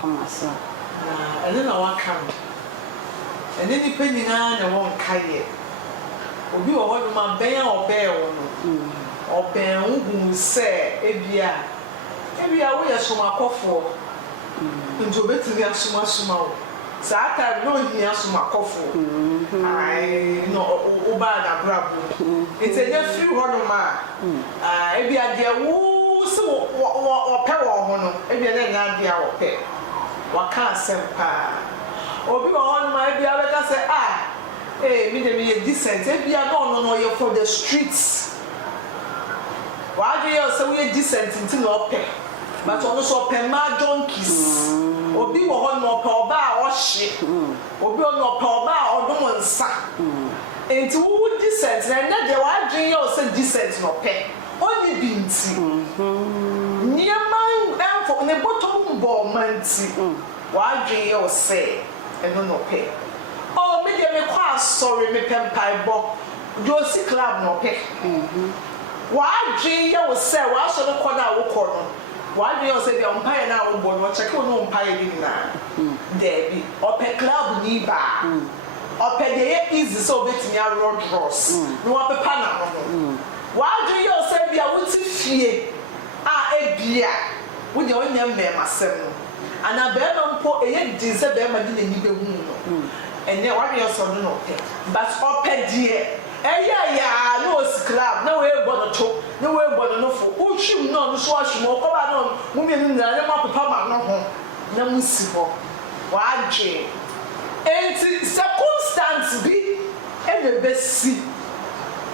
koma so ene na wa kam ene ni penina na won kaye obi wo ho ma ben obe wo no oben hu se ebia wo ye somakofo njo betimi asuma wo Saka no here somakofo ai no oba na brabo it's a free one ma ebia de wo se wo pe wo ho no ebia na nya de a wo pe waka sempa obi wo ho ma ebia be ka say me de me decent ebia no you for the streets why do you say we decent into no pe but ono so pe ma donkeys obi wo ho no pe oba a wo hye obi no pe oba a odom nsa enti wo decent na de wa dwen yo say decent no pe oni binti niaman for ne bottom bo manti wa dwen yo say eno no pe o me de me kwa sorry me pempai bo Josie club no pe wa dwen yo say wa so no kona wo kɔ no why do you say the umpire now will check on umpire in there? Ope club ni ba. Ope de easy so bet me a road cross. No ope pana. Why do you say be a wuti fie? Ebia. Wo de on yam me masem. Ana be no mpo eye din se be ma di ni be hu no. Ene why do you so no pe? But ope de ya no club na we gbọdọ to na we gbọdọ no fo uchim no so ahimo ko ba no mu mi ni na ma papa ma no ho na mu si ho wa adwe enti circumstance bi e na be si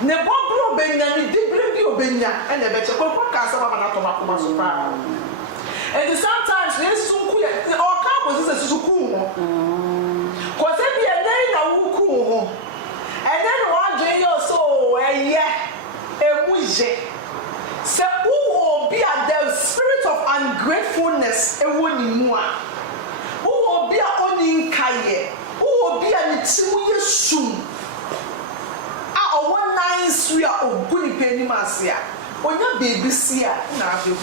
ne bobro benya ni dibre bi obenya e na be che ko ka sa ma na to ma ko so pa and sometimes we sunku ya o ka ko se suku ho ko se bi e na wu ku ho. And then one day you so say who will be at the spirit of ungratefulness who will be a owning kaye who will be an itimu soon one nice we are good penny masia when your baby see na who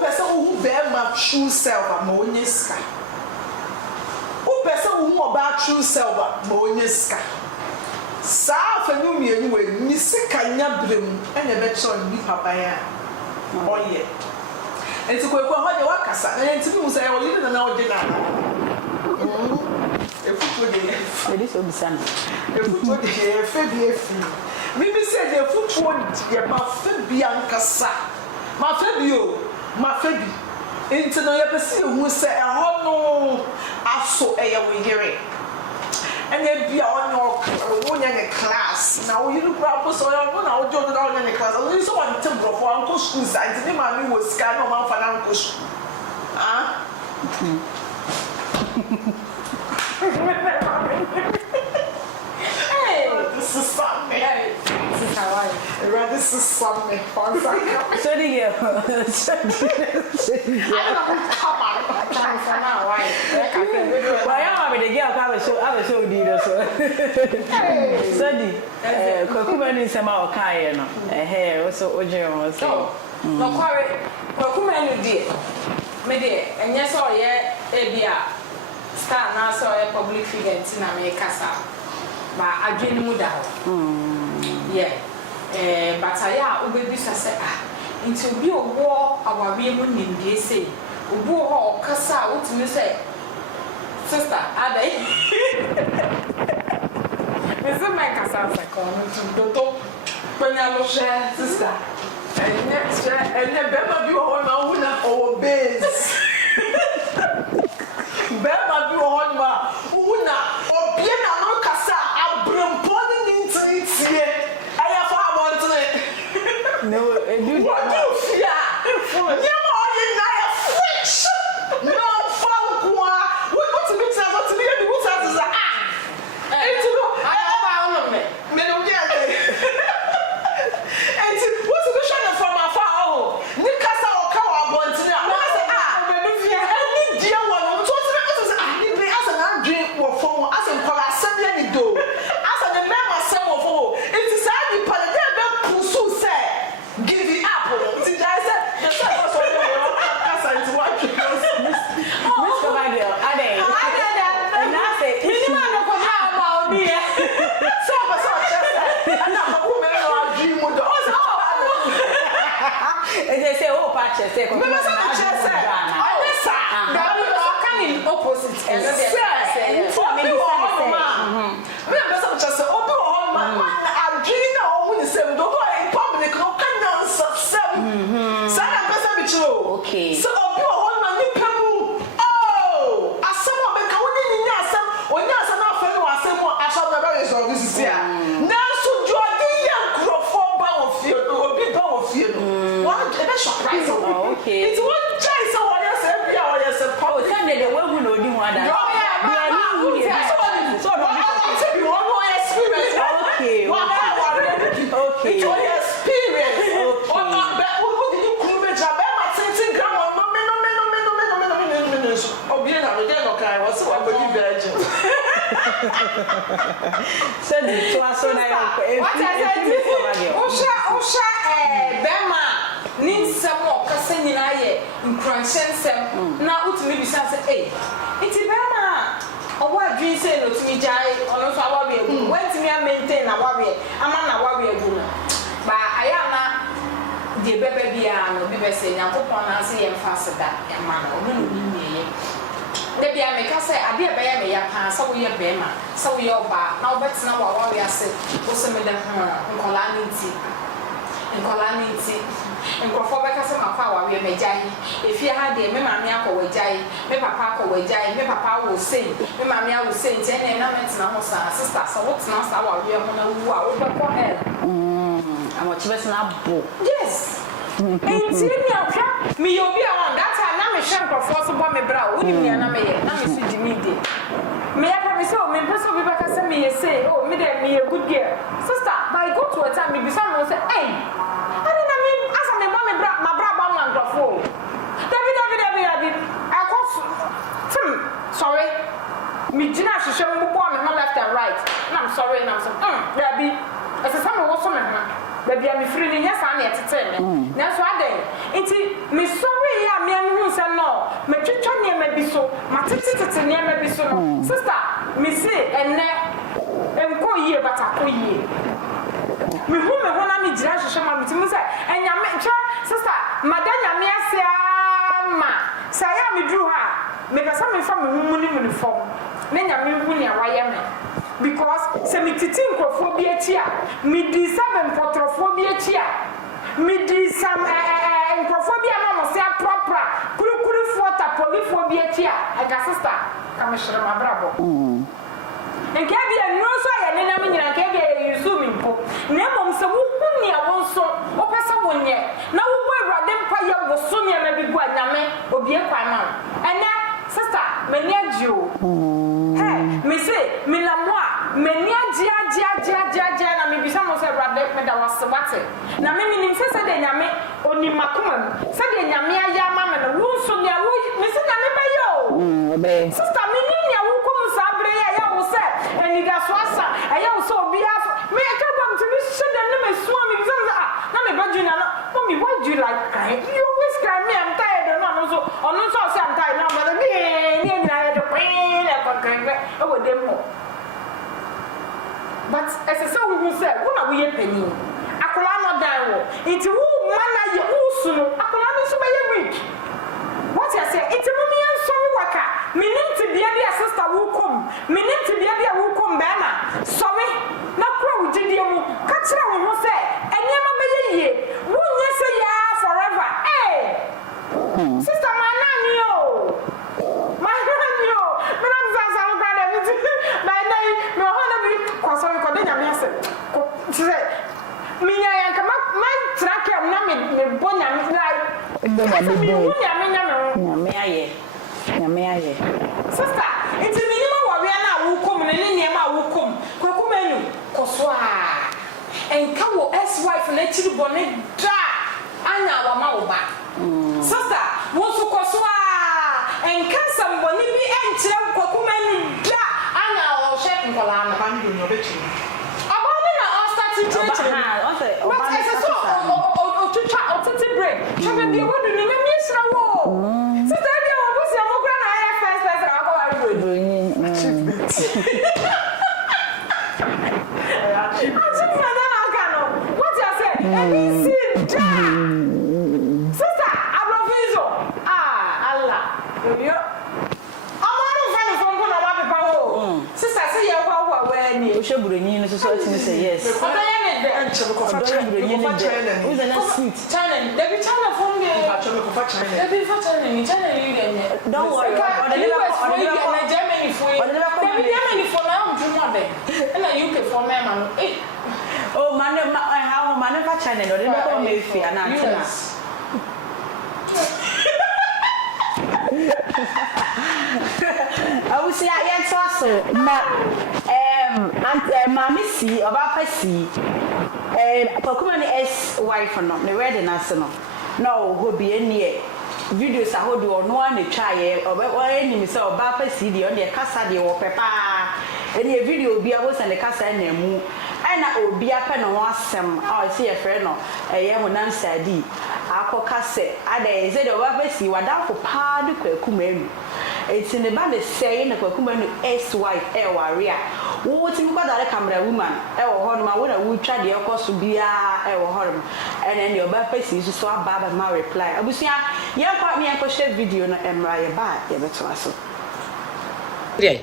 person who bear my true self amoniska who person who about true self amoniska sa fa nu mienu we ni sika nya brem ene be cho ni papa ya oye enti ko ho de wakasa enti mi musa ya o yiri na o de na efuto de edi so bisana efuto de fe bi efi mi bi se de efuto de ma fe bi ankasa ma fe bi enti no ya pesi hu se e ho no aso e ya we yire and then be on your class. Now you look up so I want to go down in the class. I so want to go for uncle school side. The man was scan no man for uncle school. something for something. So the girl. I don't come on. Why? Why am I the girl? I was so did so. So the Kwaku Manu is about Okaailey no. Also Ojo so. No quarry. Kwaku Manu dear. Me dear, and yes or yeah, ebia. Star now so a public figure in America sa. But I dream muda. Yeah. But I ubebi say into be a war our women in the say. Ubu ho kasa utimi say sister ade. Meso my kasa say kono to penya lo share sister. And next and bema bi ho na una our base. Bema bi ho na una obie na no kasa abrempo ni ntie. Aya fa abonte. No, you what do you fear? They say, oh, patches, say, opposite. And okay. So okay. It's one choice. So what else? Every hour, yes, a oh, Sunday the way we know you want that. Okay. Okay. It's your experience. So the two are so nice. What I said, Osha, Bema. Need some more casting in aye, in crunching some. Now, what maybe say, hey, it's a Bema. Or what do you say to me, Jai, or not our way? When to me, I maintain a warrior, a man, a warrior woman. But I am not the baby, and be saying, I'm upon us and faster that a man or no. Maybe I make us say, I be a bear, may I pass, so we are Bema, so we are back. Now, but now our warrior said, also made them Calamity. And Crawford some of our way may die. If you had the Mamma will die, me papa will die, me papa will sing, me mamma will sing, and I'm not sister, so what's not our real who are over for her. I'm what you best not book. Yes. And me, you'll be on that time. I'm a shamp of force upon my brow. Wouldn't me and I may not see Jimmy. May I promise you, me person will be back and me say, oh, me there, me a good girl. Sister, but I go to a time, maybe someone will say, hey. Sorry, me did not show me left and right. And I'm sorry, and I'm so, Debbie, as a summer was some baby, I'm free, yes, I'm here to tell me. That's why then, it's me sorry, yeah, me and you say no, me chicken near me be so, my titty near me be so. Sister, me say, and go here, but I go here. Me who me wanna me judge show my meeting, and ya make sister, madam, ya say, ma, say, I me drew her. Me person me from me money phone. Me nya me money awaya me. Because se me titi nkrophobia tia, me di seven potrophobia tia. Me di some nkrophobia mama say proper. Kuru fota polyphobia tia. Ega sister, come share my bravo. And kebi no so ya nena me nyina kebi you me mpo. Na mom se wo huni a won so, wo pesa wonye. Na wo bo awrade mpa ye wo so ne ma bi gu anyame obi ekwa ma. Ene sister, many you. Hey, me say, me la moi, many a na me be some of awurade meda wase wate na me nim se de nyame oni makoma se de nyame aya mama na wo so ne wo me se nyame ba yo obe sister me nim ya wo kom sa abre ya wo se eni da so asa ya wo so obi afo me ka bam to me se dem na me so me bi na me ba juna no mommy why do you like crying you always cry me I'm tired no so onu so say I'm tired now but me ni na ya de queen e ko cry e wo dem mo but as I say we say who na we penny akola no die wo it who man na ye usuno akola no so be weak what you say it mommy an so waka me nim ti bia bia sister wo kom me nim ti bia bia wo kom ba ma so me na kro wo gidie mu ka kira wo ho say enye ma be ye wo nye say ya forever sister man na ni o man na ni o me na zaza wo ka da mi my name me ho na bi kwaso ko de nyame ase ko say minya ya kama my track am na me bonya me nyame aye sister it's minimum wa we na wo kom ne ne ma wo kom Kwaku Manu koso a enka wo ex wife na chiri bone da anya wa ma wo ba sister wo so koso a enka samboni bi enchire Kwaku Manu da anya wo she nkola na ba mi do nyo bechi abani na all start to but as so break. Chama dia wo do nyame isra wo. Sister dia wo busi amokra na air first person akwa do. What you say? Sister, Abroviso. Allah. Yo. Amanu fan from ko na wa pepa wo. Sister say ye kwa we ni. O sheburu nyi no so say yes. Who's the next sweet? China, they be China from me. They be for China, you get. Don't worry. Germany for you. They be Germany for now, and the UK for me, man. Oh, man, how man for China? They don't make fear now. I will say I answer so. Mammy see about Passy. Kwaku Manu S wife no me ready na se no ho bi enie videos ahodo ono an twaye oba enim se oba Passy de on de kasa de wo pepa enie video bi a wo se ne kasa na mu na obi ape no ho asem a se ye frɛ no ye ho nan sadi akoka se ada eze de oba Passy wadafo pa de Kwaku Manu eti ne ba de say na Kwaku Manu S wife ware a wo ti mi kwada camera woman wo ho no ma wo na wo twa de ekoso bia wo ho no ene ne oba Passy so aba ma reply abusia ye kwa mi enko share video no emra ye ba ye beto aso dey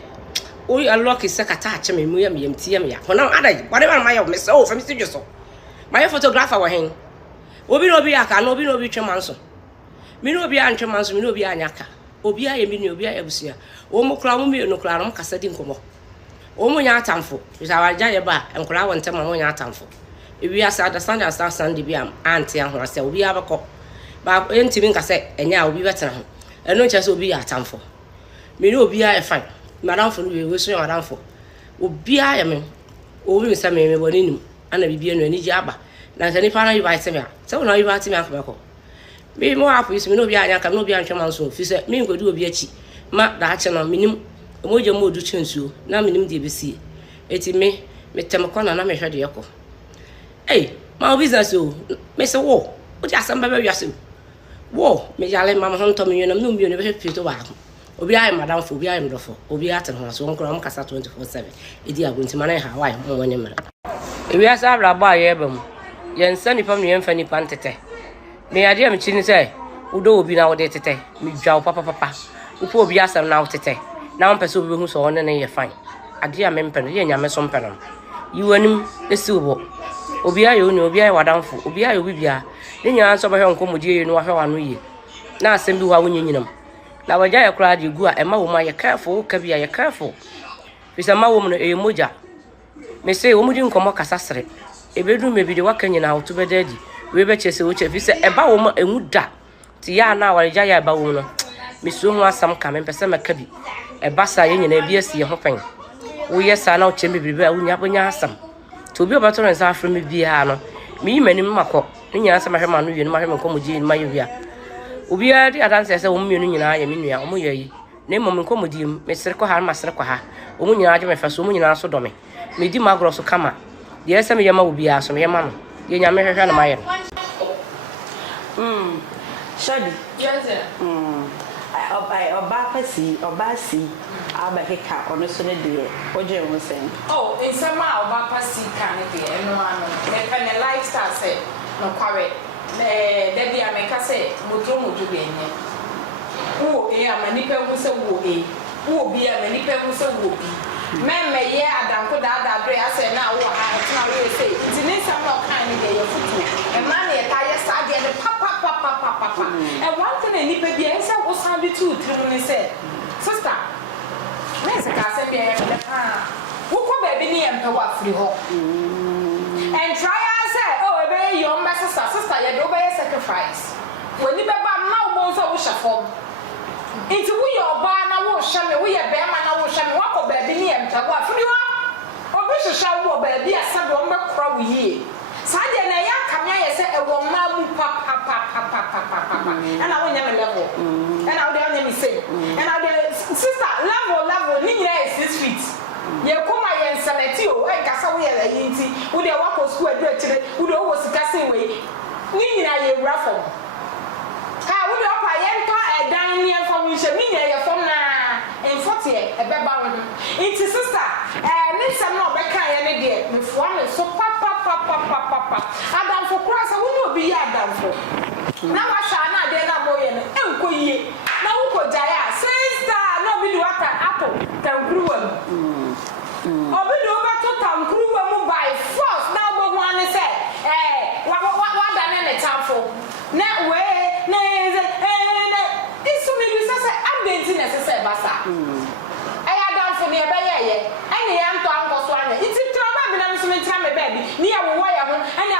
o unlock is sekata ache me mu ya me yamti ya me ya hona adai whatever my me so for me studio so my photographer wa hen obi no obi aka no obi no obi twemanso mi no obi antwemanso mi no obi anyaka obi aye mi no obi aye abusia o mo kra mo mi no kra no kasa di nkomo o mo nya atamfo bisa waja ye ba enkora wonte ma mo nya atamfo ebi asa understand bi am anti ahora se obi abekọ ba entimi nka se enya obi betena ho eno nche se obi ya atamfo me no obi aye fine madamfo no we so madamfo obi aye me obi mi se me boni nim ana bibie no ani ji aba na se ni pa na yi ba se me a se wona yi ba ti me akobeko me mo apo isi me no obi anya ka no obi antwema so fi se me ngodu obi achi ma da ache no minim emoje mo odu chensuo na minim de besie eti me temkona na me hwede yeko my business o me se wo o ti asamba ba wiase wo me yale mama honto me yonam no mi no be fito ba obi ayi madam fo obi ayi mdofo obi aten ho so nkro am kasa 24/7 edi agunti mana ha wai mo woni mra ewi asa abra ba ye bam ye nsa nipa me yemfa nipa ntete me ade am chini se udo obi na wo de tete me dwa papa upo obi asam na wo tete na mpese obi hu so one ne ye fine ade am mpe no ye nyame so mpe no yiwanim esi obo obi ayi oni obi ayi wadamfo obi ayi obi bia ne nya so bahwe nko modie no ahwe wano ye na asem bi wa wonye nyinam na waja ya kura de gu a ema wo ma ye careful ka bia ye careful bisa ma wo mu no e moja me say wo mudi nkomo kasasere ebedu me bi de waka nyina wo to bedadi we be chese wo chefi se eba wo ma enwu da ti ya na waja ya eba wo no me so ho asam ka me pese maka bi eba sa ye nyina bi asi ye ho pen wo ye sa na wo chembe bi ba wo nya bonya asam to be about to answer from me bia no me mani mako nya asa mahema no wie no mahema komodi no mayewia obi a di adanse se wo mienu nyina ya menua omo yayi na mmom komodi me sere ko ha ma sere ko ha omo nyina age me fa so omo nyina so dome me di magro so kama de ese me yema obi a so me yema no ye nya me hwehwe no maye Shadi. Yes. Oba si abekeka ono so ne de oje won sen. Oh, in sama oba pasi kan de eno ano. Me pen lifestyle say no kware. De bia me ka say moto bi enye. Wo amani pe hu se wo wo bi amani pe hu se wo bi. Me ye adanko da dre ase na wo ha tena we say. Ti ni sama kan ni de ye futu. E ma na ye ta ye sa de papa. And one thing I need to be answer was how to do say, sister, let's say, who could baby near and power free home. And try I say, oh, obey your sister, you obey a sacrifice. When you never now bones of Shafom. Into we your barn, I will show me, we are bear man, I will show me what baby near and power free home. Or Bishop shall baby a sub on the crow ye. Sadia na ya kamya yese ewo mamu papa and I will never level and I will never say and I sister level ni nyina is 6 feet ye kuma ye nsaneti o e kasa we ya yinti wo de wako school adu akire wo de wo sika sen we ni nyina ye wura fom ha wo de opa ye nto edan ni information ni nyina ye fom na enfote e beba wo inti sister ni sem no be kan ye ne de me fo me so papa Adam for cross, I will be Adam for. Now I shall not dare not boy and enquire. Now who could Jaya says that no be what apple, Tam Cruel. Or be over to Tam Cruel by force. Now, but one is said, what done in the town for? Now, way, it's so many says I'm dancing as a said, Bassa. I had done for me a baby, and the aunt was one. It's a time baby near wire and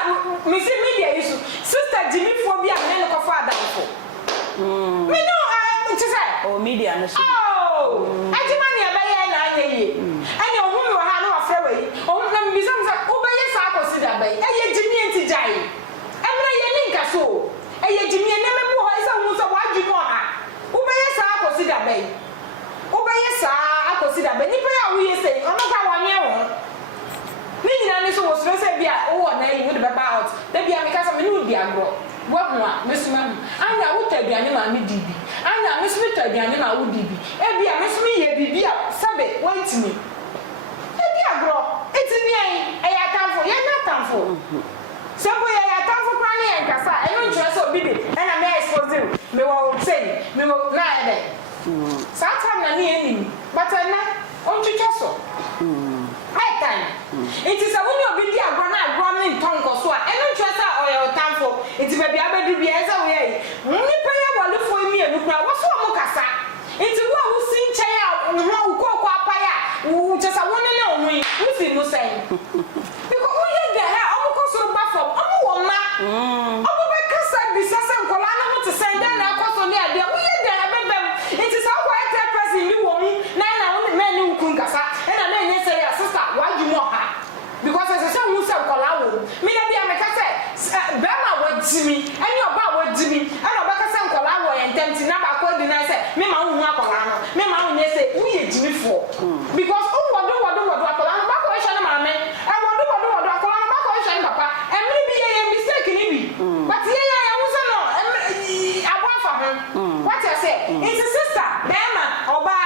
me see media issue sister Jimmy phobia and no father for me no to say oh media no oh I demand ya buy na ye and your home wa ha no afre we o na me some say o buy sa consider buy e Jimmy enti jai e na ye ninka so e Jimmy na me bo ho isa hu so wa dwumo ha o buy sa consider buy o buy sa consider buy ni pe ya we say o no ka wa nye wo Nina so was say bia oh na you would be about the bia make some new dia bro wo ho a mesuma anya wo taduane ma me dibi anya mesumi taduane ma wo dibi e bia mesumi ye bibia sabe wantimi e bia bro etimi ai e ya tamfo ye na tamfo sebo ye ya tamfo kwa ni enkasa e no ntwe so bibi e na me expose me wo say me wo na e Satan na ni enemy but na on twetwa so it is a woman of India running tongue so I don't trust or tamfo. It's baby abedu bi eza we. Ni prayer wale for me and kura wo so mo kasa. It's wo wo sin chaya wo ko kwa paya. Wo just a one na onwi. Wo fi mo say. Because wo ye de ha o ko so ba from o wo ma. O bo be kasa bi sasa nkola na mo to send na ko so ni ade. Wo ye de ha bebem. It is how white person you wo mu na me ni ukun kasa. E na me nye say sister why you know her? Because as I say who say kola wo me na bia me ka say bema wo jimi ani oba wo jimi ana oba ka say kola wo ententi na ba ko di na say me ma hu akola no me ma hu ne say who ye jimi for because who wodo akola no ba ko hwe na ma me e wodo akola no ba ko hwe na papa e me bi ye mistake ni bi but ye hu say no abo fa ho what I say it's a sister bema oba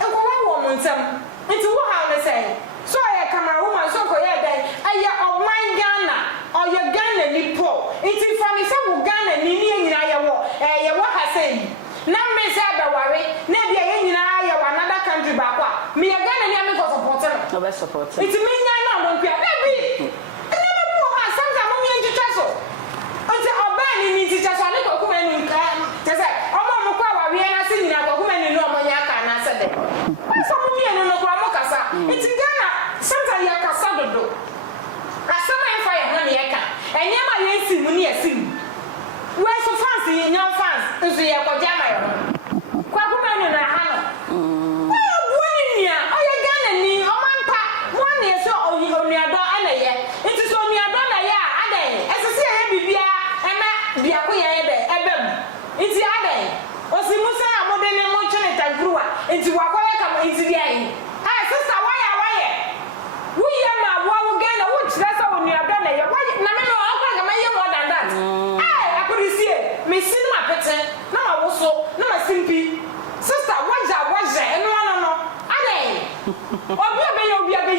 kola wo mo ntem into who how they say so I come a woman so ko ye den aya of my Ghana or your Ghana ni po it is from say wo Ghana ni nyina ye wo ha say na me say abaware na bia ye nyina ye another country ba kwa me ye Ghana ni am go support no be support it mean na don pia baby never mo ha sometimes mo me nti so until oba ni teacher so ne ko kuma ni ka te say omo mo kwa wa we na se nyina ko kuma ni no mo nya ka na se de so mo me no ko mo kasa it Ghana sometimes you can say do asama en fire na me yeka enyama yensi mu ni esim we so fans yen fans nso ye ko jama yo Kwaku Manu na ha no woni nia o ye Ghana ni o man pa woni so o ni ado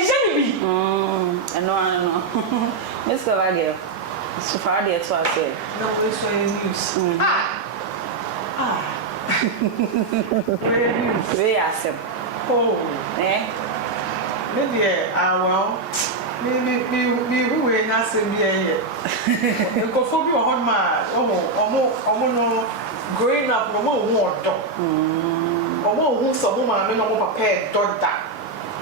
Jenny. No. Mr. Wagner. So far, that's what I said. No, it's very news. Very news. Very awesome. Oh. Eh? Maybe, well, maybe who will not say me here. Go for you on my, no, growing up, no more dog. Who's a woman, I don't know, pet dog that.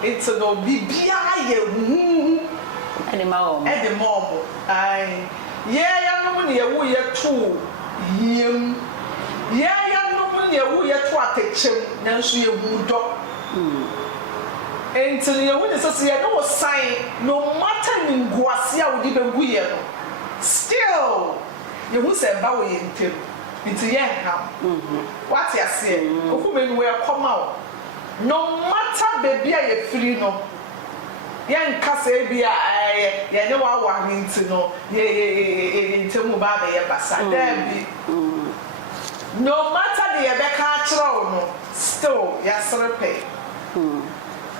It's a no BBI. Animal. At the moment, yeah, young woman, you are too. Yeah, young woman, you are too attention, Nancy, you would dog. And to the witnesses, I know a sign, no matter in Guasia would even weird. Still, you will say Bowie into Yanham. What you say, women will come out. No matter baby, I free no. Young Cassabia, I know I want to know, into Mubabe, Bassa, there be. No matter the Rebecca throne, still, yes, pay.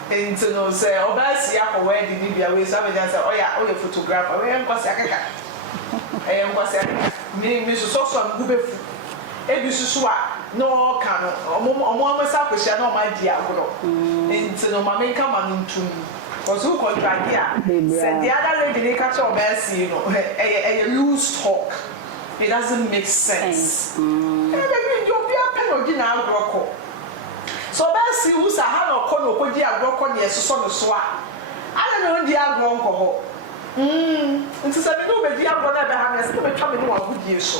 Into no say, oh, that's the wedding, maybe I will say, oh, yeah, oh, your photographer, I am Quasaka. I am Quasaka. Mrs. Sosa, good. Ebisua no can omo mesa kwehia na my dia agro enti no mama nka ma ntum ozu contract here said the other lady they catch your best you know a loose talk. It doesn't make sense you be a pen ogi na agro ko so best you sa ha no ko no ko di agro ko ne so no so a ana no di agro nko ho enti say me no be di agro na be ha me say me twa me no wa gudi so.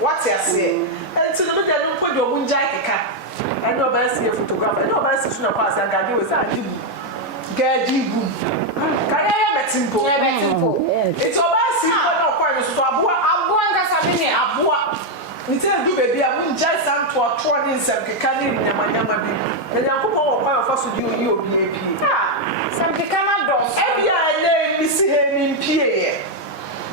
What you say? And to the middle, don't put your moon jacket. I know about a photographer. I know about a session of us and I do with that. Gaddy can I have a simple? It's about simple, no point. So I'm going to say, Instead of baby, I won't just stand to a 20 some canning in my yama. And I put all of us to do you, BAP. Some Kikama dogs. Every I name, see him in PA.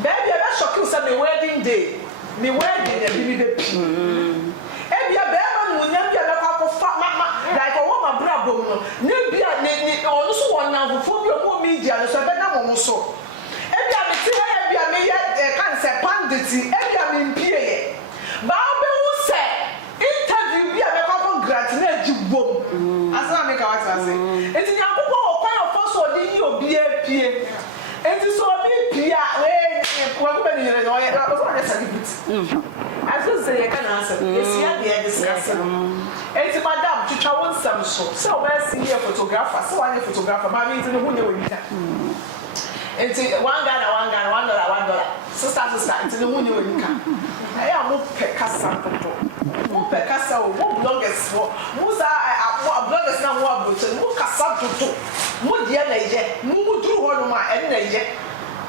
Baby, I'm not shocking some wedding day. Me wedding and be the Every bear will never be a couple fat mama like a woman brabo. Maybe I also one now for your media, so I better so. Every I see I may cancer pandity, every I mean PA. Baba will say, interview be a couple gratinate you boom. As I make what I say. It's in your book, kind of first or the you be a PA. And so be PA. I just say I can answer. Yes, yeah, discussing. It's madam to travel some so we're seeing a photographer, so I'm a photographer, my means in the window. It's $1, $1, sister, into the window. I am more Pecassa, more Pecassa, more bloggers, more bloggers now, more Cassato, more dear, more do one my end.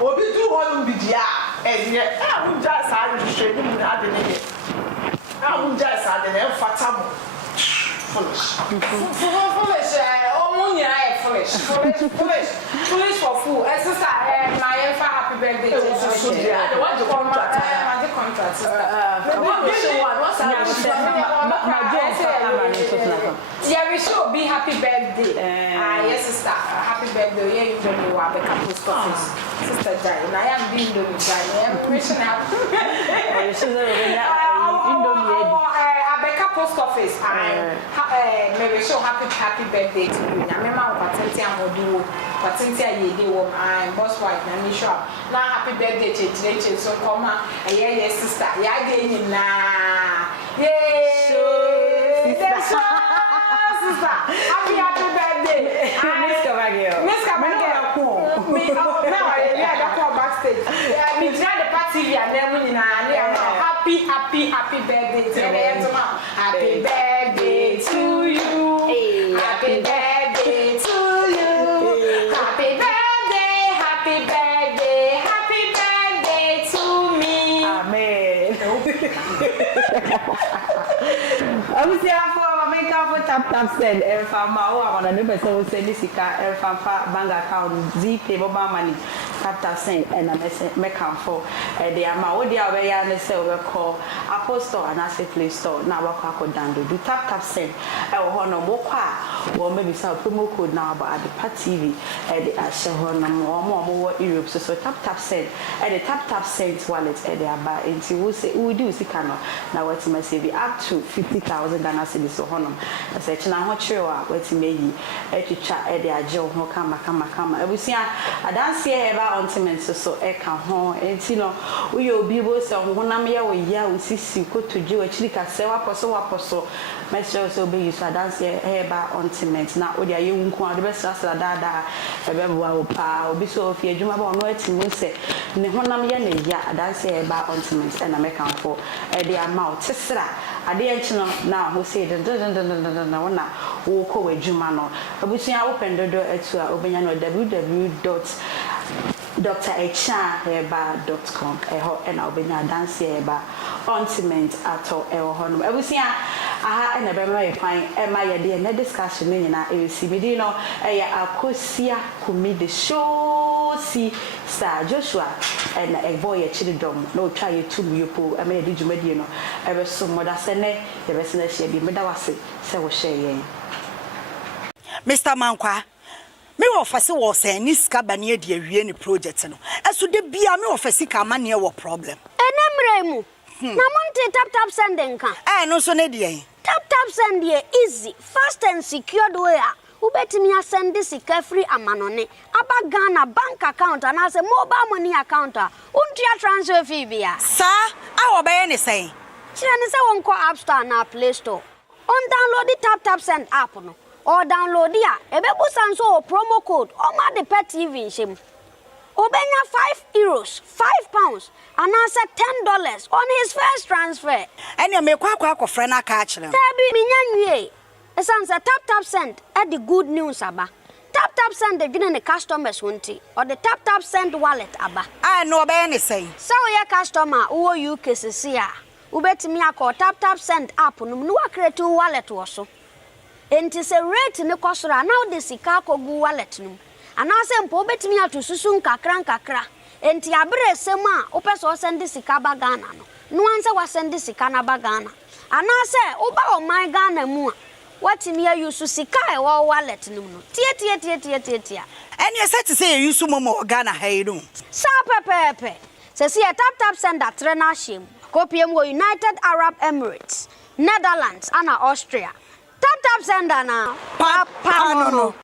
Obi do one be dia and yet I would just have to straighten out the name. I would just have the name fatam. Foolish. Foolish for fool. As I said, my happy birthday. I want to contract. I want to contract. Yeah, we should be happy birthday. Yes, sister. Happy birthday. Yeah, you don't know what the campus office. Sister Jai, I am being doing Jai. I am wishing happy. Abeka post office. Maybe show happy birthday to you. I remember patenti amodu, patenti ayede wo. I'm boss wife. Na me sure. Now happy birthday to so come yeah sister. Yeah dey na. Yay! Sister. Happy birthday. Miss Kabagio. Miss Kabagio. Now I go backstage. Me try the party we are there happy birthday to you. Happy birthday to you. Happy birthday to you. Happy birthday to me. Amen. Obviously, tap send and from my own, and the person who send this bank account, ZPay, mobile money. tap send and make am for the amount we are where na say we call Apple Store and as Play Store na wa kwa download do tap send e wo ho no mo kwa wo maybe say promo code na about the TV the ashe ho no mo Europe so tap send the tap send wallet the aba until we say we do sika no na what me say up to 50,000 Ghana cedis so ho no say china ho chirewa what me yi etwitwa the aje ho kama ebusia adanse eba ontiment so e ka ho enti no we obi bo se ho na me ya wo ya osisi kotodwe wa chiri ka se waposo mesho so be use adanse eba ontiment na odi aye nku ade be sra dada ebe bo wa pa obi so ofie adwuma ba ono atimu se ne ho na me ya na ya adanse eba ontiment na me kan fo e de amount sra ade enchi no na ho se de na wona wo ko wadwuma no abusia open dodo etu a obenya no www.drechaheba.com eho na obenya dance eba ontiment ato eho no abusia aha na be ma yefan e ma ye de na discussion ni na e si bidi no e akosia kumi de show si Sir Joshua and a boy chidom no try you to you po e me de djumadi no e be so moda se ne ye be se na hia bi me da wase se wo share yen Mr. Mankwa, me offer wo say ni sika bane de awie ni project no. Eso de bia me offer sika mane wo problem. Enemre mu. Na monte tap sending kan. No so ne de. Tap send dey easy, fast and secured way. Ubetimi send sika free amanone. Aba Ghana bank account and as a mobile money account. Untia transfer fee bia. Sir, awo be ne say. Chire ne say won ko App Store na Play Store. On download the tap send app no. Or download ya ebebu sanso promo code o ma de pet TV nshim obenya €5 £5 and answer $10 on his first transfer ene me kwa akofre na ka akire tabi minyanwie esanse tap send e the good news aba tap send the dwene ne customers wonti or the tap send wallet aba no be ne say so your customer wo UK sisi a ubetimi akọ tap send app no no create wallet wo so enti se rate ne kosora now the sika kogu wallet num anase mpo betimi atosusu nkakra enti abere sem a opeso send sika ba Ghana no anse wa send sika na ba Ghana anase oba o my Ghana mu a watimi ayusu sika e wo wallet num no tie eni set say yusu momo Ghana hairu sa pepepe se si tap send atre na him kopiem wo United Arab Emirates Netherlands and Austria tap send na papa no